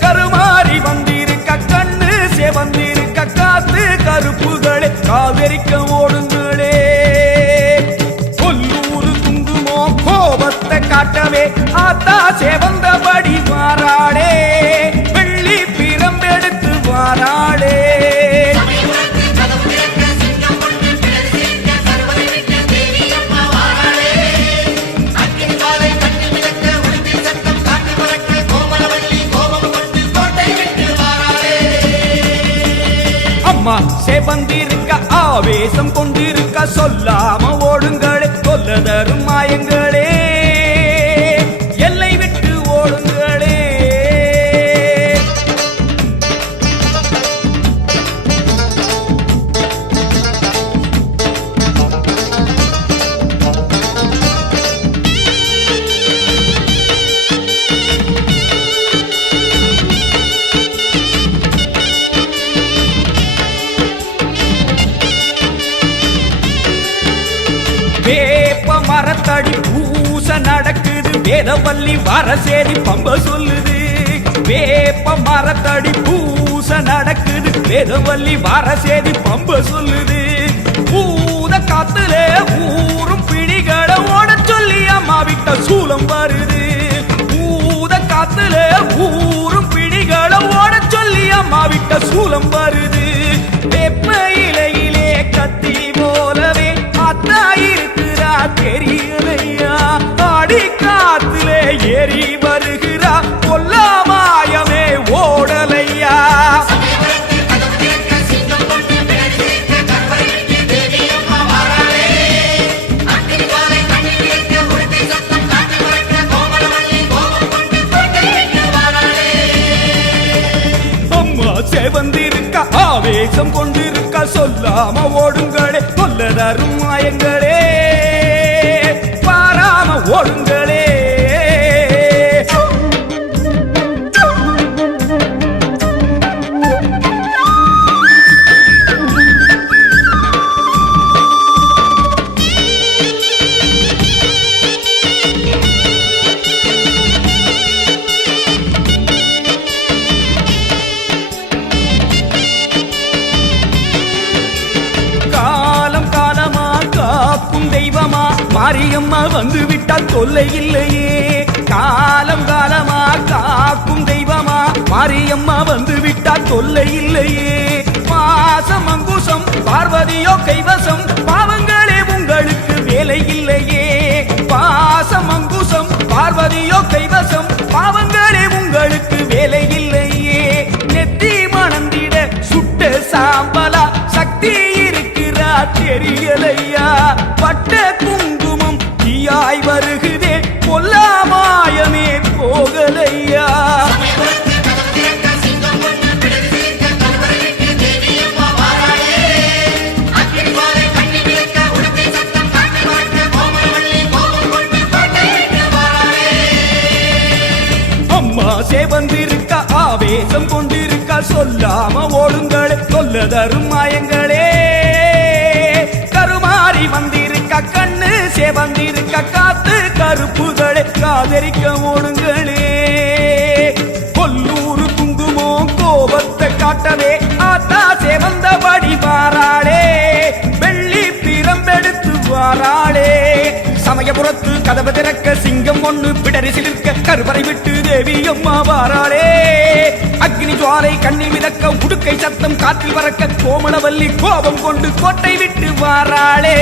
கருமாறி வந்திருக்க கண்ணு சேவந்திருக்க காத்து கருப்புகளே காவிரிக்க ஓடுங்களே கொல்லூரு குங்குமோ கோபத்தை காட்டவே ஆத்தா சேவந்தபடி மாறாளே வெள்ளி பிரம்பெடுத்து மாறாளே அம்மா சேவந்திருக்க ஆவேசம் கொண்டிருக்க சொல்லாம ஓடுங்களே சொல்ல தரும் மாயங்களே எல்லை விட்டு ஓடுங்களே வேப்ப மரத்தடி பூச நடக்குது வேதவல்லி வரசேரி பம்ப சொல்லுது வேப்ப மரத்தடி பூச நடக்குது வேதவல்லி வரசேரி பம்ப சொல்லுது பூத காத்துல ஊரும் பிடிகளை ஓட சொல்லி அம்மா விட்ட சூலம் வருது பூத காத்துல ஊரும் பிடிகளை ஓட சொல்லி அம்மா விட்ட சூலம் வருது வேப்ப இலையிலே கத்தி போலவே அத்தா இருக்கிறா தெரியலையா ஆடி காத்திலே ஏறி வருகிறா கொல்லாமாயமே ஓடலையா அம்மா சேவந்திருக்க ஆவேசம் கொண்டிருக்க சொல்லாம ஓடுங்களே சொல்ல தரும் மாயங்களே பாராம ஓடுங்களே தெய்வமா மாரியம்மா வந்து விட்டால் தொல்லை இல்லையே காலம் காலமா காக்கும் தெய்வமா மாரியம்மா வந்து விட்டால் தொல்லை இல்லையே பாசம் அங்குசம் பார்வதியோ கைவசம் பாவங்களே உங்களுக்கு வேலை இல்லையே பாசம் அங்குசம் பார்வதியோ கைவசம் பாவங்களே உங்களுக்கு வேலை இல்லையே நெத்தி மணந்திட சுட்ட சாம்பலா சக்தி இருக்கிறா தெரியலையா பட்ட குங்குமம் தீயாய் வருகுதே கொல்லாமாயமே போகலையா அம்மா சேவந்திருக்க ஆவேசம் கொண்டிருக்க சொல்லாம ஓடுங்களே சொல்ல தரும் மாயங்களே கருமாறி வந்திருக்க கண்ணு சேவந்திருக்க காத்து கருப்புகளே காதரிக்க ஓடுங்களே கொல்லூரு குங்குமோ கோபத்தை காட்டவே ஆத்தா சேவந்தபடி வாராளே வெள்ளி பிரம்பெடுத்து வாராளே சமயபுரத்து கதவு திறக்க சிங்கம் ஒண்ணு பிடரி சிலிர்க்க கருவறை விட்டு தேவி அம்மா வாராளே அக்னி ஜுவாலை கண்ணில் மிதக்க உடுக்கை சத்தம் காற்றில் பறக்க கோமளவல்லி கோபம் கொண்டு கோட்டை விட்டு வாராளே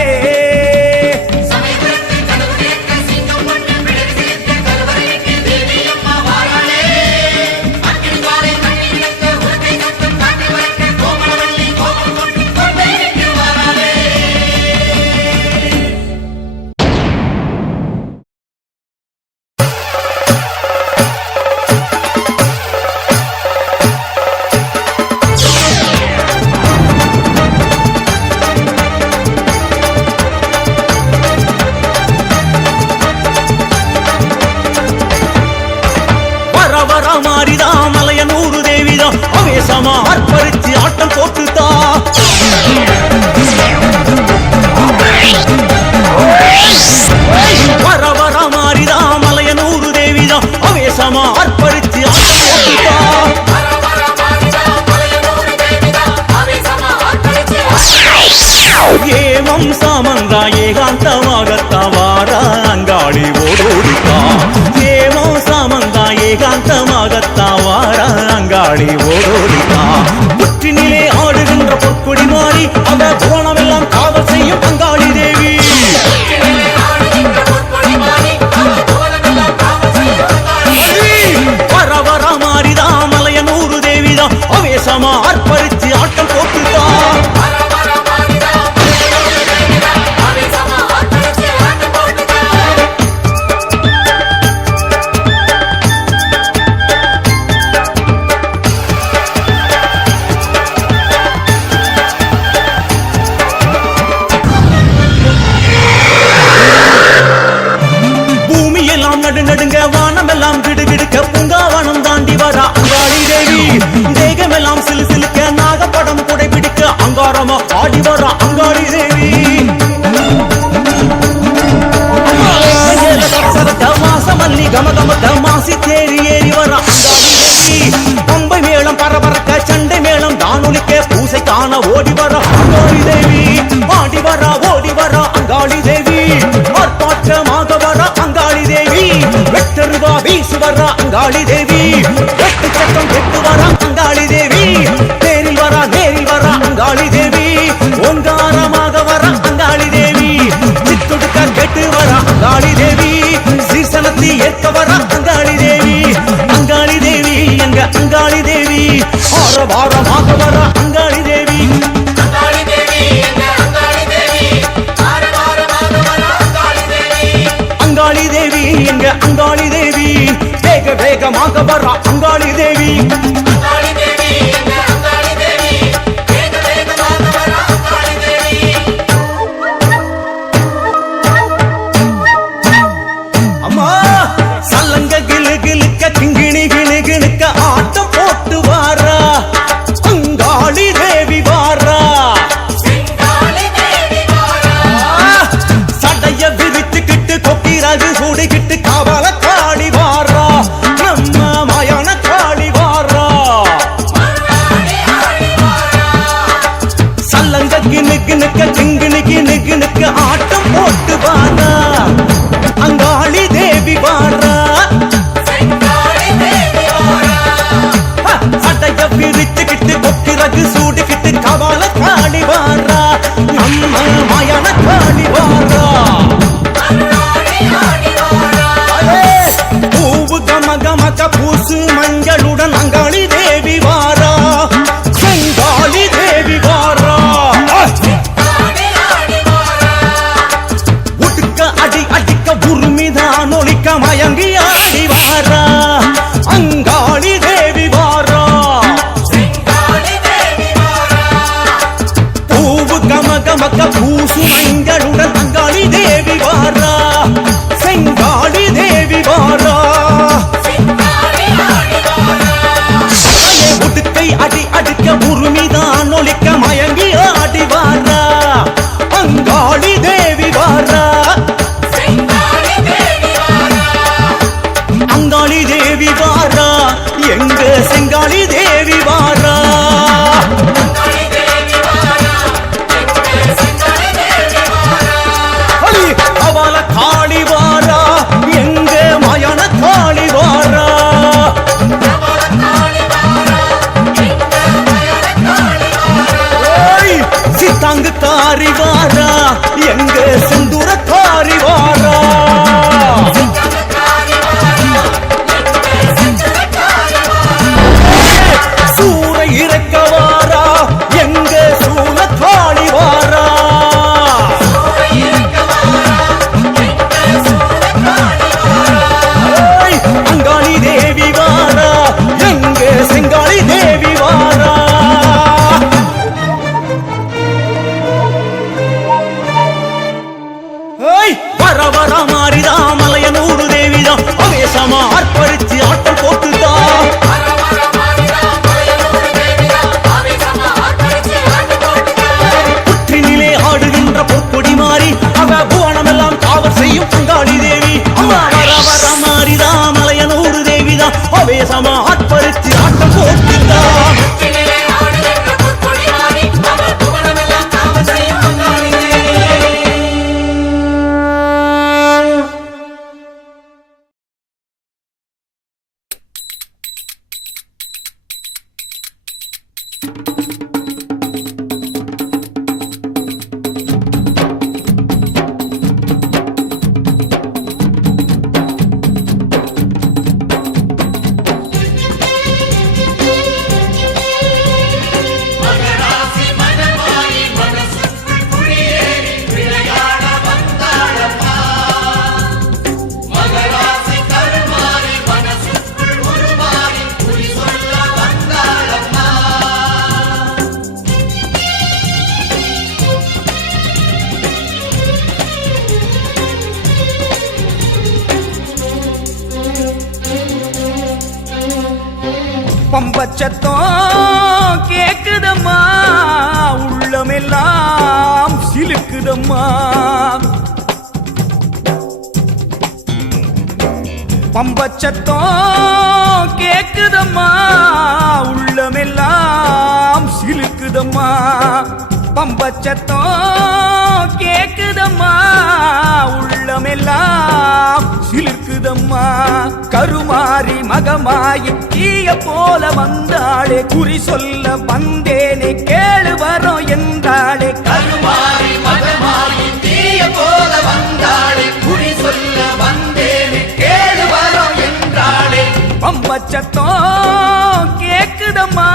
மாறிதா மலையனூரு தேவிதான் அவேசமா அர்ப்பரிச்சு ஆட்டம் போட்டுதா வர வர மாறிதா மலையனூரு தேவிதான் அவேசமா அர்ப்பரிச்சு ஆட்டம் போட்டுதா ஏவம் சாமந்தா ஏகாந்தமாகத்தவாரா அங்காளி ஓடோடிக்கா ஏவம் சாமந்தா ஏகாந்தமாகத்தவாரா அங்காளி ஓடோடிக்கா புற்றினிலே ஆடுகின்ற பொற்குடி மாறி அந்த புவனமெல்லாம் காவல் செய்யும் அங்காளி தேவி வர வர மாறிதா மலையனூரு தேவிதான் அவேசமா அர்ப்பரிச்சு ஆட்டம் போட்டுதா நடுங்க வானமெல்லாம் கிடுகிடுக்க பூங்காவனம் தாண்டி வரா அங்காளி தேவி தேகமெல்லாம் சிலு சிலுக்க நாகப்படம் குடை பிடிக்க அங்காரமா ஆடி வரா அங்காளி தேவி மாசமல்லி கமகமக்க மாசி தேரி ஏறி வரா அங்காளி தேவி பம்பை மேளம் பரபரக்க சண்டை மேளம் தானொலிக்க பூசை காண ஓடி வரா அங்காளி தேவி ஆடி வரா ஓடி வரா அங்காளி தேவி ஆர்ப்பாட்டமாக வரா அங்காளி தேவி வெட்டருவா வீசு வரா அங்காளி தேவி வெட்டு சட்டம் வெட்டு வரா அங்காளி தேவி நேரில் வரா அங்காளி தேவி ஓங்காரமாக வரா அங்காளி தேவி சித்தொடுக்க கெட்டு வரா அங்காளி தேவி சீசனத்தை ஏற்க வரா அங்காளி தேவி எங்க அங்காளி தேவி ஆரவாரமாக வரா அங்காளி தேவி அங்காளி தேவி எங்க அங்காளி தேவி வேக வேகமாக வரா அங்காளி தேவி அம்மா சல்லங்க கிளு கிளுக்க கிங்கிணி கிளு கிளுக்க ஆட்டம் போட்டு வாரா அங்காளி தேவி வாரா சடைய விரித்துக்கிட்டு கொக்கிரகு சூடிக்கிட்டு காவல காளி வாரா நம்ம மயான காளி வாரா சல்லங்க கிணு கிணுக்க கிங்கிணி கிணு கிணுக்க ஆட்டம் போட்டு வாரா அங்காளி தேவி வாரா சடைய விரித்துக்கிட்டு கொக்கிரகு சூடிக்கிட்டு காவல காளி வாரா நம்ம மயான காளி வாரா பூவு கமகமக பூசு மஞ்சளுடன் அங்காளி தேவி வாரா செங்காளி தேவி வாரா உடுக்க அடி அடிக்க உருமிதான் ஒலிக்க மயங்கி ஆடி வாரா அங்காளி தேவி வாரா பூவு கமகமக பூசு மஞ்சளுடன் அங்காளி தேவி வாரா செங்காளி தேவி வாரா உடுக்கை அடி அடிக்க உருமிதான் ஒலிக்க மயங்கி ஆடி வாரா அங்காளி தேவி வாரா அங்காளி தேவி வாரா எங்க செங்காளி தேவி வாரா பம்பச்சத்தம் கேக்குதம்மா உள்ளமெல்லாம் சிலுக்குதம்மா பம்பச்சத்தம் கேக்குதம்மா உள்ளமெல்லாம் சிலுக்குதம்மா பம்பச்சத்தம் கேக்குதம்மா உள்ளமெல்லாம் சிலுக்குதம்மா கருமாறி மகமாயி தீய போல வந்தாளே குறி சொல்ல வந்தேனே கேளு வரோம் என்றாளே கருமாறி மகமாயி தீய போல வந்தாளே குறி சொல்ல வந்தேனே கேளு வரோம் என்றாளே பம்பச்சத்தம் கேக்குதம்மா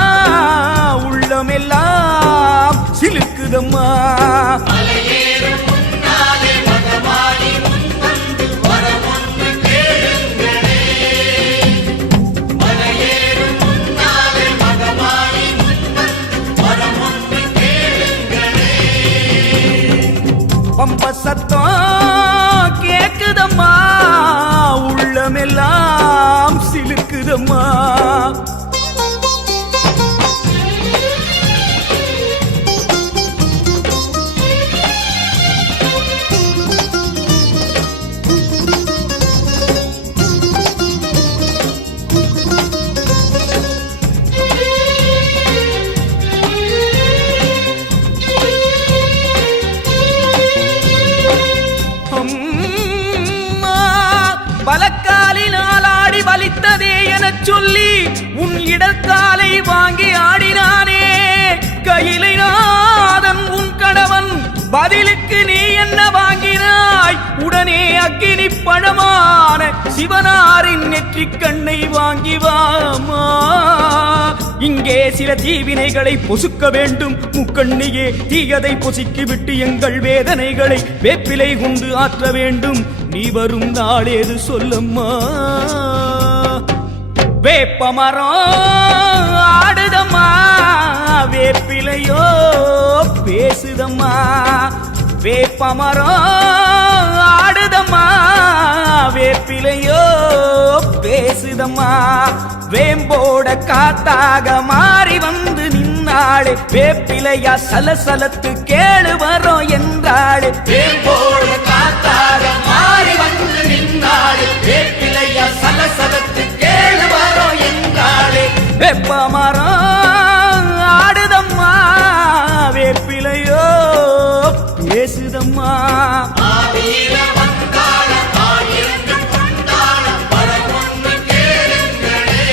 உள்ளமெல்லாம் சிலுக்குதம்மா மலையேறும் முன்னாலே மகமாயி முன் வந்து வரமொன்று கேளுங்களே மலையேறும் முன்னாலே மகமாயி முன் வந்து வரமொன்று கேளுங்களே பம்ப சத்தம் கேக்குதம்மா உள்ளமெல்லாம் சிலுக்குதம்மா பலக்காலினால் ஆடி வலித்ததே எனச் சொல்லி உன் இடக்காலை வாங்கி ஆடினானே கையிலை நாதன் உன் கணவன் பதிலுக்கு நீ என்ன வாங்கினாய் உடனே அக்கினி பழமான சிவனாரின் நெற்றிக் கண்ணை வாங்கி வாமா இங்கே சில தீவினைகளை பொசுக்க வேண்டும் முக்கண்ணியே தீயதை பொசுக்கி விட்டு எங்கள் வேதனைகளை வேப்பிலை கொண்டு ஆற்ற வேண்டும் நீ வரும் நாளேது சொல்லம்மா வேப்பமரம் ஆடுதம்மா வேப்பிலையோ பேசுதம்மா வேப்பமரம் ஆடுதம்மா வேப்பிலையோ பேசுதம்மா வேம்போட காத்தாக மாறி வந்து நின்னாளே வேப்பிலையா சலசலத்து கேளு வரோம் என்றாளே வேம்போட காத்தாக மாறி வந்து நின்றாளே வேப்பிலையா சலசலத்து கேளு வரோம் என்றாளே வேப்பமரம் ஆடுதம்மா வேப்பிலையோ பேசுதம்மா ஆதியில வந்தாள ஆயிரங்கள் கொண்டாள வரமொன்று கேளுங்களே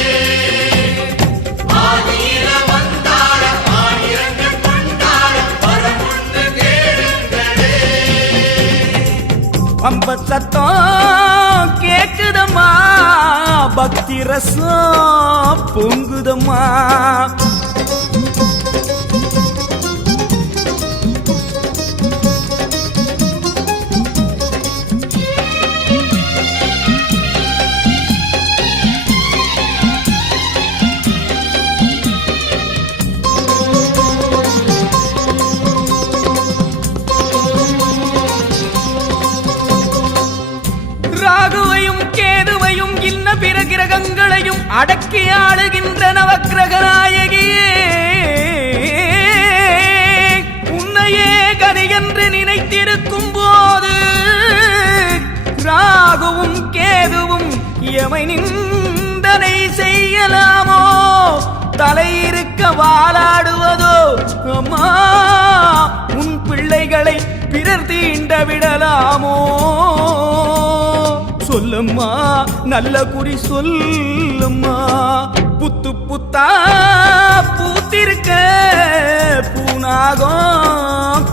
ஆதியில வந்தாள ஆயிரங்கள் கொண்டாள வரமொன்று கேளுங்களே பம்ப சத்தம் கேக்குதம்மா பக்தி ரசம் பொங்குதம்மா ராகுவையும் கேதுவையும் இன்ன பிற கிரகங்களையும் அடக்கி ஆளுகின்ற நவக்கிரக நாயகியே உன்னையே கதி என்று நினைத்திருக்கும் போது ராகுவும் கேதுவும் எமை நிந்தனை செய்யலாமோ தலை இருக்க வாலாடுவதோ அம்மா உன் பிள்ளைகளை பிறர் தீண்ட விடலாமோ சொல்லம்மா நல்ல குறி சொல்லம்மா புத்து புத்தா பூத்திருக்க பூனாகம்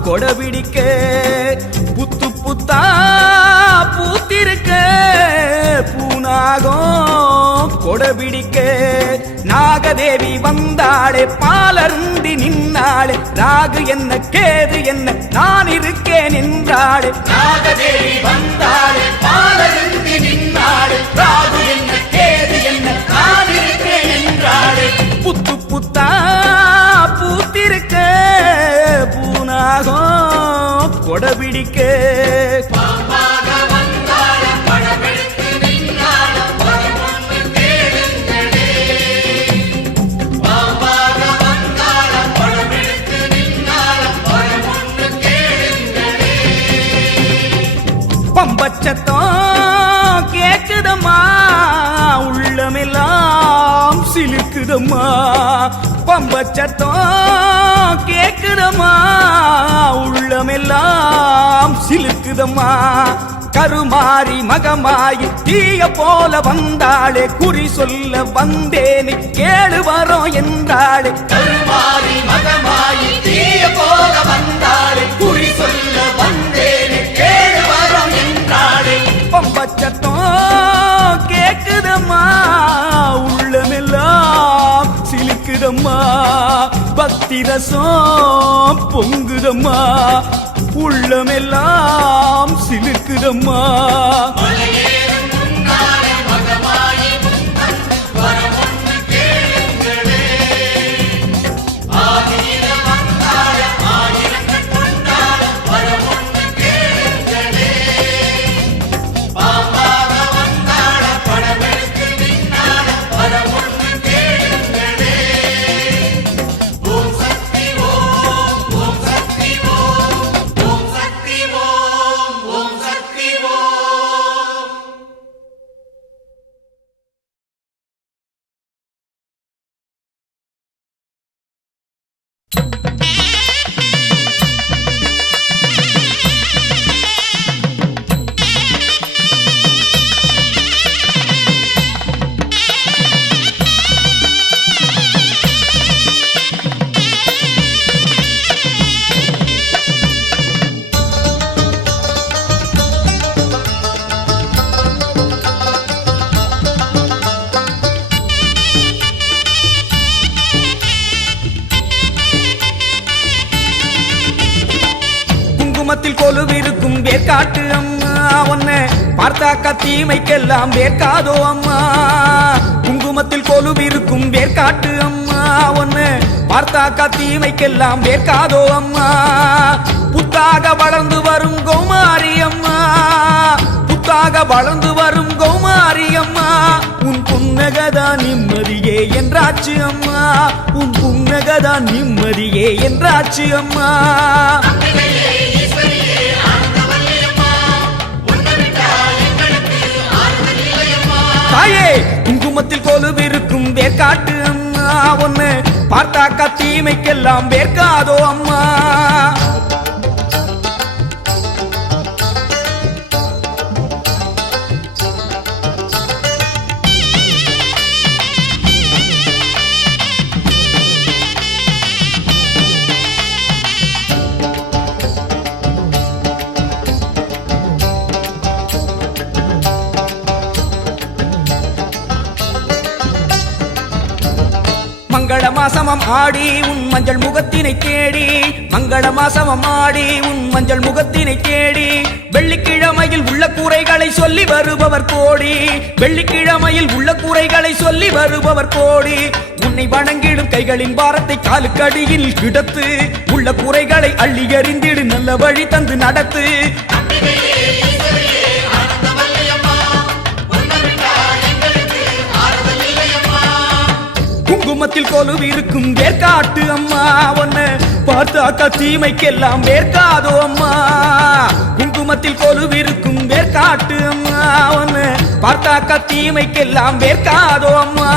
கொடபிடிக்க புத்து புத்தா பூத்திருக்க பூனாகம் கொடபிடிக்க நாகதேவி வந்தாளே பாலருந்தி நின்னாளே ராகு என்ன கேது என்ன நான் இருக்கேன் என்றாளே நாகதேவி வந்தாளே பாலருந்தி நின்னாளே ராகு என்ன கேது என்ன நான் இருக்கேன் என்றாளே புத்து புத்தா பூத்திருக்க பூனாகம் கொடபிடிக்க பாம்பாக வந்தாள படமெடுத்து நின்னாள வரமொன்று கேளுங்களே சிலுக்குதம்மா பம்பச்சத்தம் கேக்குதம்மா உள்ளமெல்லாம் சிலுக்குதம்மா கருமாறி மகமாயி தீய போல வந்தாளே குறி சொல்ல வந்தேனே கேளு வரோம் என்றாளே கருமாறி மகமாயி தீய போல வந்தாளே குறி சொல்ல வந்தேனே கேளு வரோம் என்றாளே பம்பச்சத்தம் கேக்குதம்மா உள்ளமெல்லாம் சிலுக்குதம்மா பக்தி ரசம் பொங்குதம்மா உள்ளமெல்லாம் சிலுக்குதம்மா கொலுவிருக்கும் வேர்காட்டு அம்மா உன்னை பார்த்தாக்கா தீமைக்கெல்லாம் வேர்க்காதோ அம்மா குங்குமத்தில் கொலுவிருக்கும் வேர்காட்டு அம்மா உன்னை பார்த்தாக்கா தீமைக்கெல்லாம் வேர்க்காதோ அம்மா புத்தாக வளர்ந்து வரும் கௌமாரி அம்மா புத்தாக வளர்ந்து வரும் கௌமாரி அம்மா உன் புன்னகதான் நிம்மதியே என்றாச்சு அம்மா உன் புன்னகதான் நிம்மதியே என்றாச்சு அம்மா தாயே குங்குமத்தில் கொலுவிருக்கும் வேர்காட்டு அம்மா ஒன்னு பார்த்தாக்கா தீமைக்கெல்லாம் வேர்க்காதோ அம்மா மங்கள மாசமம் ஆடி உன் மஞ்சள் முகத்தினை தேடி மங்கள மாசமம் ஆடி உன் மஞ்சள் முகத்தினை தேடி வெள்ளிக்கிழமையில் உள்ள கூரைகளை சொல்லி வருபவர் கோடி வெள்ளிக்கிழமையில் உள்ள கூரைகளை சொல்லி வருபவர் கோடி உன்னை வணங்கிடும் கைகளின் பாரத்தை காலுக்கடியில் கிடத்து உள்ள கூரைகளை அள்ளி எறிந்திடு நல்ல வழி தந்து நடத்து குங்குமத்தில் கொலுவிருக்கும் வேர்காட்டு அம்மா ஒன்னு பார்த்தாக்கா தீமைக்கெல்லாம் வேர்க்காதோ அம்மா குங்குமத்தில் கொலுவிருக்கும் வேர்காட்டு அம்மா ஒன்னு பார்த்தாக்கா தீமைக்கெல்லாம் வேர்க்காதோ அம்மா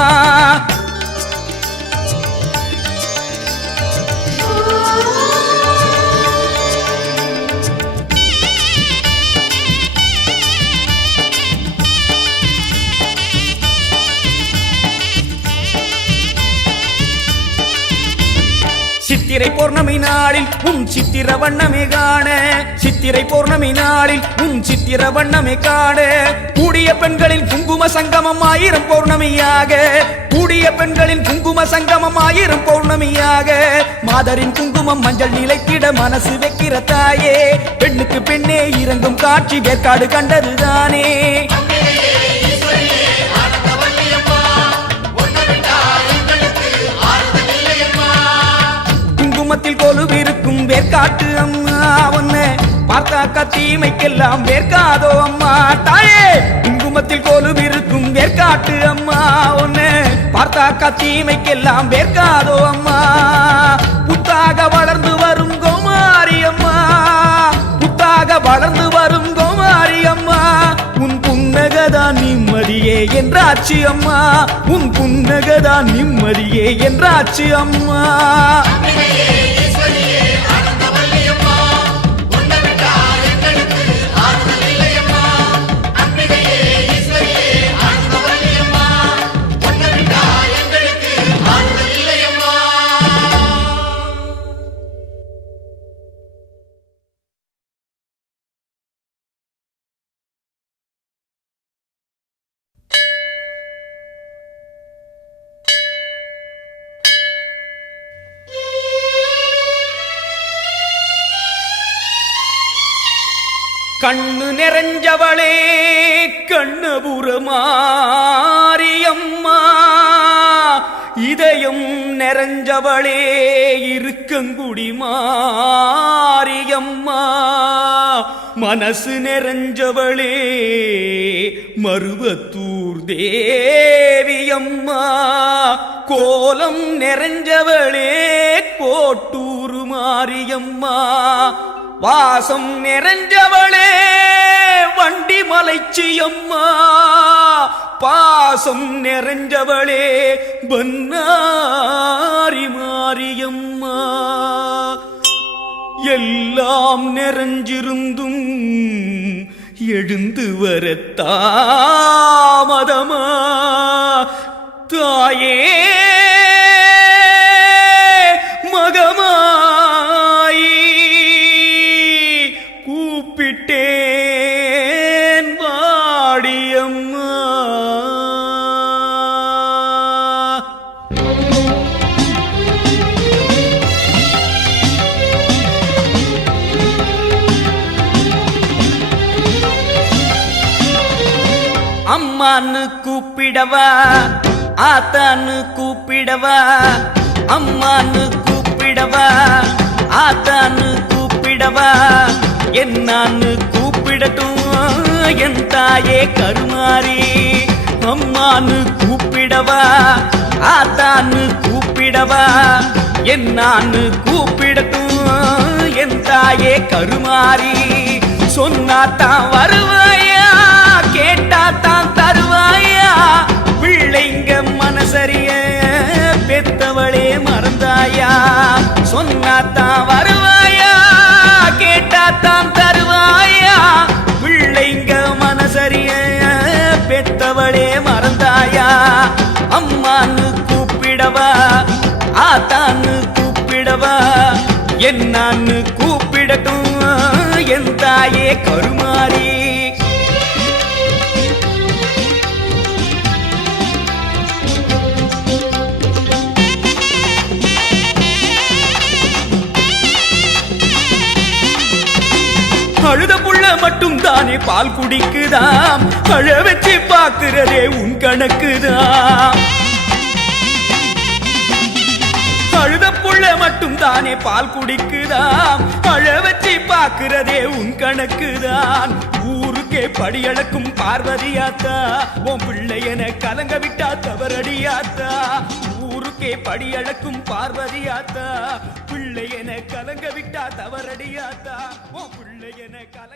சித்திரை பௌர்ணமி நாளில் உன் சித்திர வண்ணமே காண சித்திரை பௌர்ணமி நாளில் உன் சித்திர வண்ணமே காண கூடிய பெண்களின் குங்கும சங்கமம் 1000 பௌர்ணமியாக கூடிய பெண்களின் குங்கும சங்கமம் 1000 பௌர்ணமியாக மாதரின் குங்குமம் மஞ்சள் நிலைத்திட மனசு வைக்கிற தாயே பெண்ணுக்கு பெண்ணே இறங்கும் காட்சி வேற்காடு கண்டதுதானே குங்குமத்தில் கொலுவிருக்கும் வேர்காட்டு அம்மா ஒன்னு பார்த்தாக்கா தீமைக்கெல்லாம் வேர்க்காதோ அம்மா தாயே குங்குமத்தில் கொலுவிருக்கும் வேர்காட்டு அம்மா ஒன்னு பார்த்தாக்கா தீமைக்கெல்லாம் வேர்க்காதோ அம்மா புத்தாக வளர்ந்து வரும் கௌமாரி அம்மா புத்தாக வளர்ந்து வரும் கௌமாரி அம்மா உன் புன்னகதான் நிம்மதி நிம்மதியே என்றாச்சு அம்மா, உன் புன்னகதான் நிம்மதியே என்றாச்சு அம்மா. கண்ணு நிறைஞ்சவளே கண்ணபுர மாரியம்மா, இதயம் நிறைஞ்சவளே இருக்கங்குடி மாரியம்மா, மனசு நிறைஞ்சவளே மருவத்தூர் தேவியம்மா, கோலம் நிறைஞ்சவளே கோட்டூர் மாரியம்மா, வாசம் நிறைஞ்சவளே வண்டி மலைச்சியம்மா, பாசம் நிறைஞ்சவளே பன்னாரி மாரியம்மா. எல்லாம் நிறைஞ்சிருந்தும் எழுந்து வர தாமதமா தாயே மகமாயி கூப்பிட்டேன் வாடியம்மா. அம்மான்னு கூப்பிடவா ஆத்தான்னு கூப்பிடவா, அம்மான்னு கூப்பிடவா ஆத்தான்னு கூப்பிடவா, என்னான்னு கூப்பிடட்டும் என் தாயே கருமாரி. அம்மான்னு கூப்பிடவா ஆத்தான்னு கூப்பிடவா, என்னான்னு கூப்பிடட்டும் என் தாயே கருமாரி. சொன்னாத்தான் வருவாயா கேட்டாத்தான் தருவாயா, பிள்ளைங்க மனசரிய பெத்தவளே மறந்தாயா. சொன்னாத்தான் வருவாயா கேட்டாத்தான் தருவாயா, பிள்ளைங்க மனசரிய பெத்தவளே மறந்தாயா. அம்மான்னு கூப்பிடவா ஆத்தான்னு கூப்பிடவா, என்னான்னு கூப்பிடட்டும் என் தாயே கருமாரி. அழுத புள்ள மட்டும் தானே பால் குடிக்குதாம், அழ வச்சு பாக்குறதே உன் கணக்குதான். அழுத புள்ள மட்டும் தானே பால் குடிக்குதாம், அழ வச்சு பாக்குறதே உன் கணக்குதான். ஊருக்கே படியளக்கும் பார்வதியாத்தா, உன் பிள்ளையன கலங்க விட்டா தவறடியாத்தா. ஊருக்கே படியளக்கும் பார்வதியாத்தா, பிள்ளையன கலங்க விட்டா தவறடியாத்தா. உன் பிள்ளையன கலங்க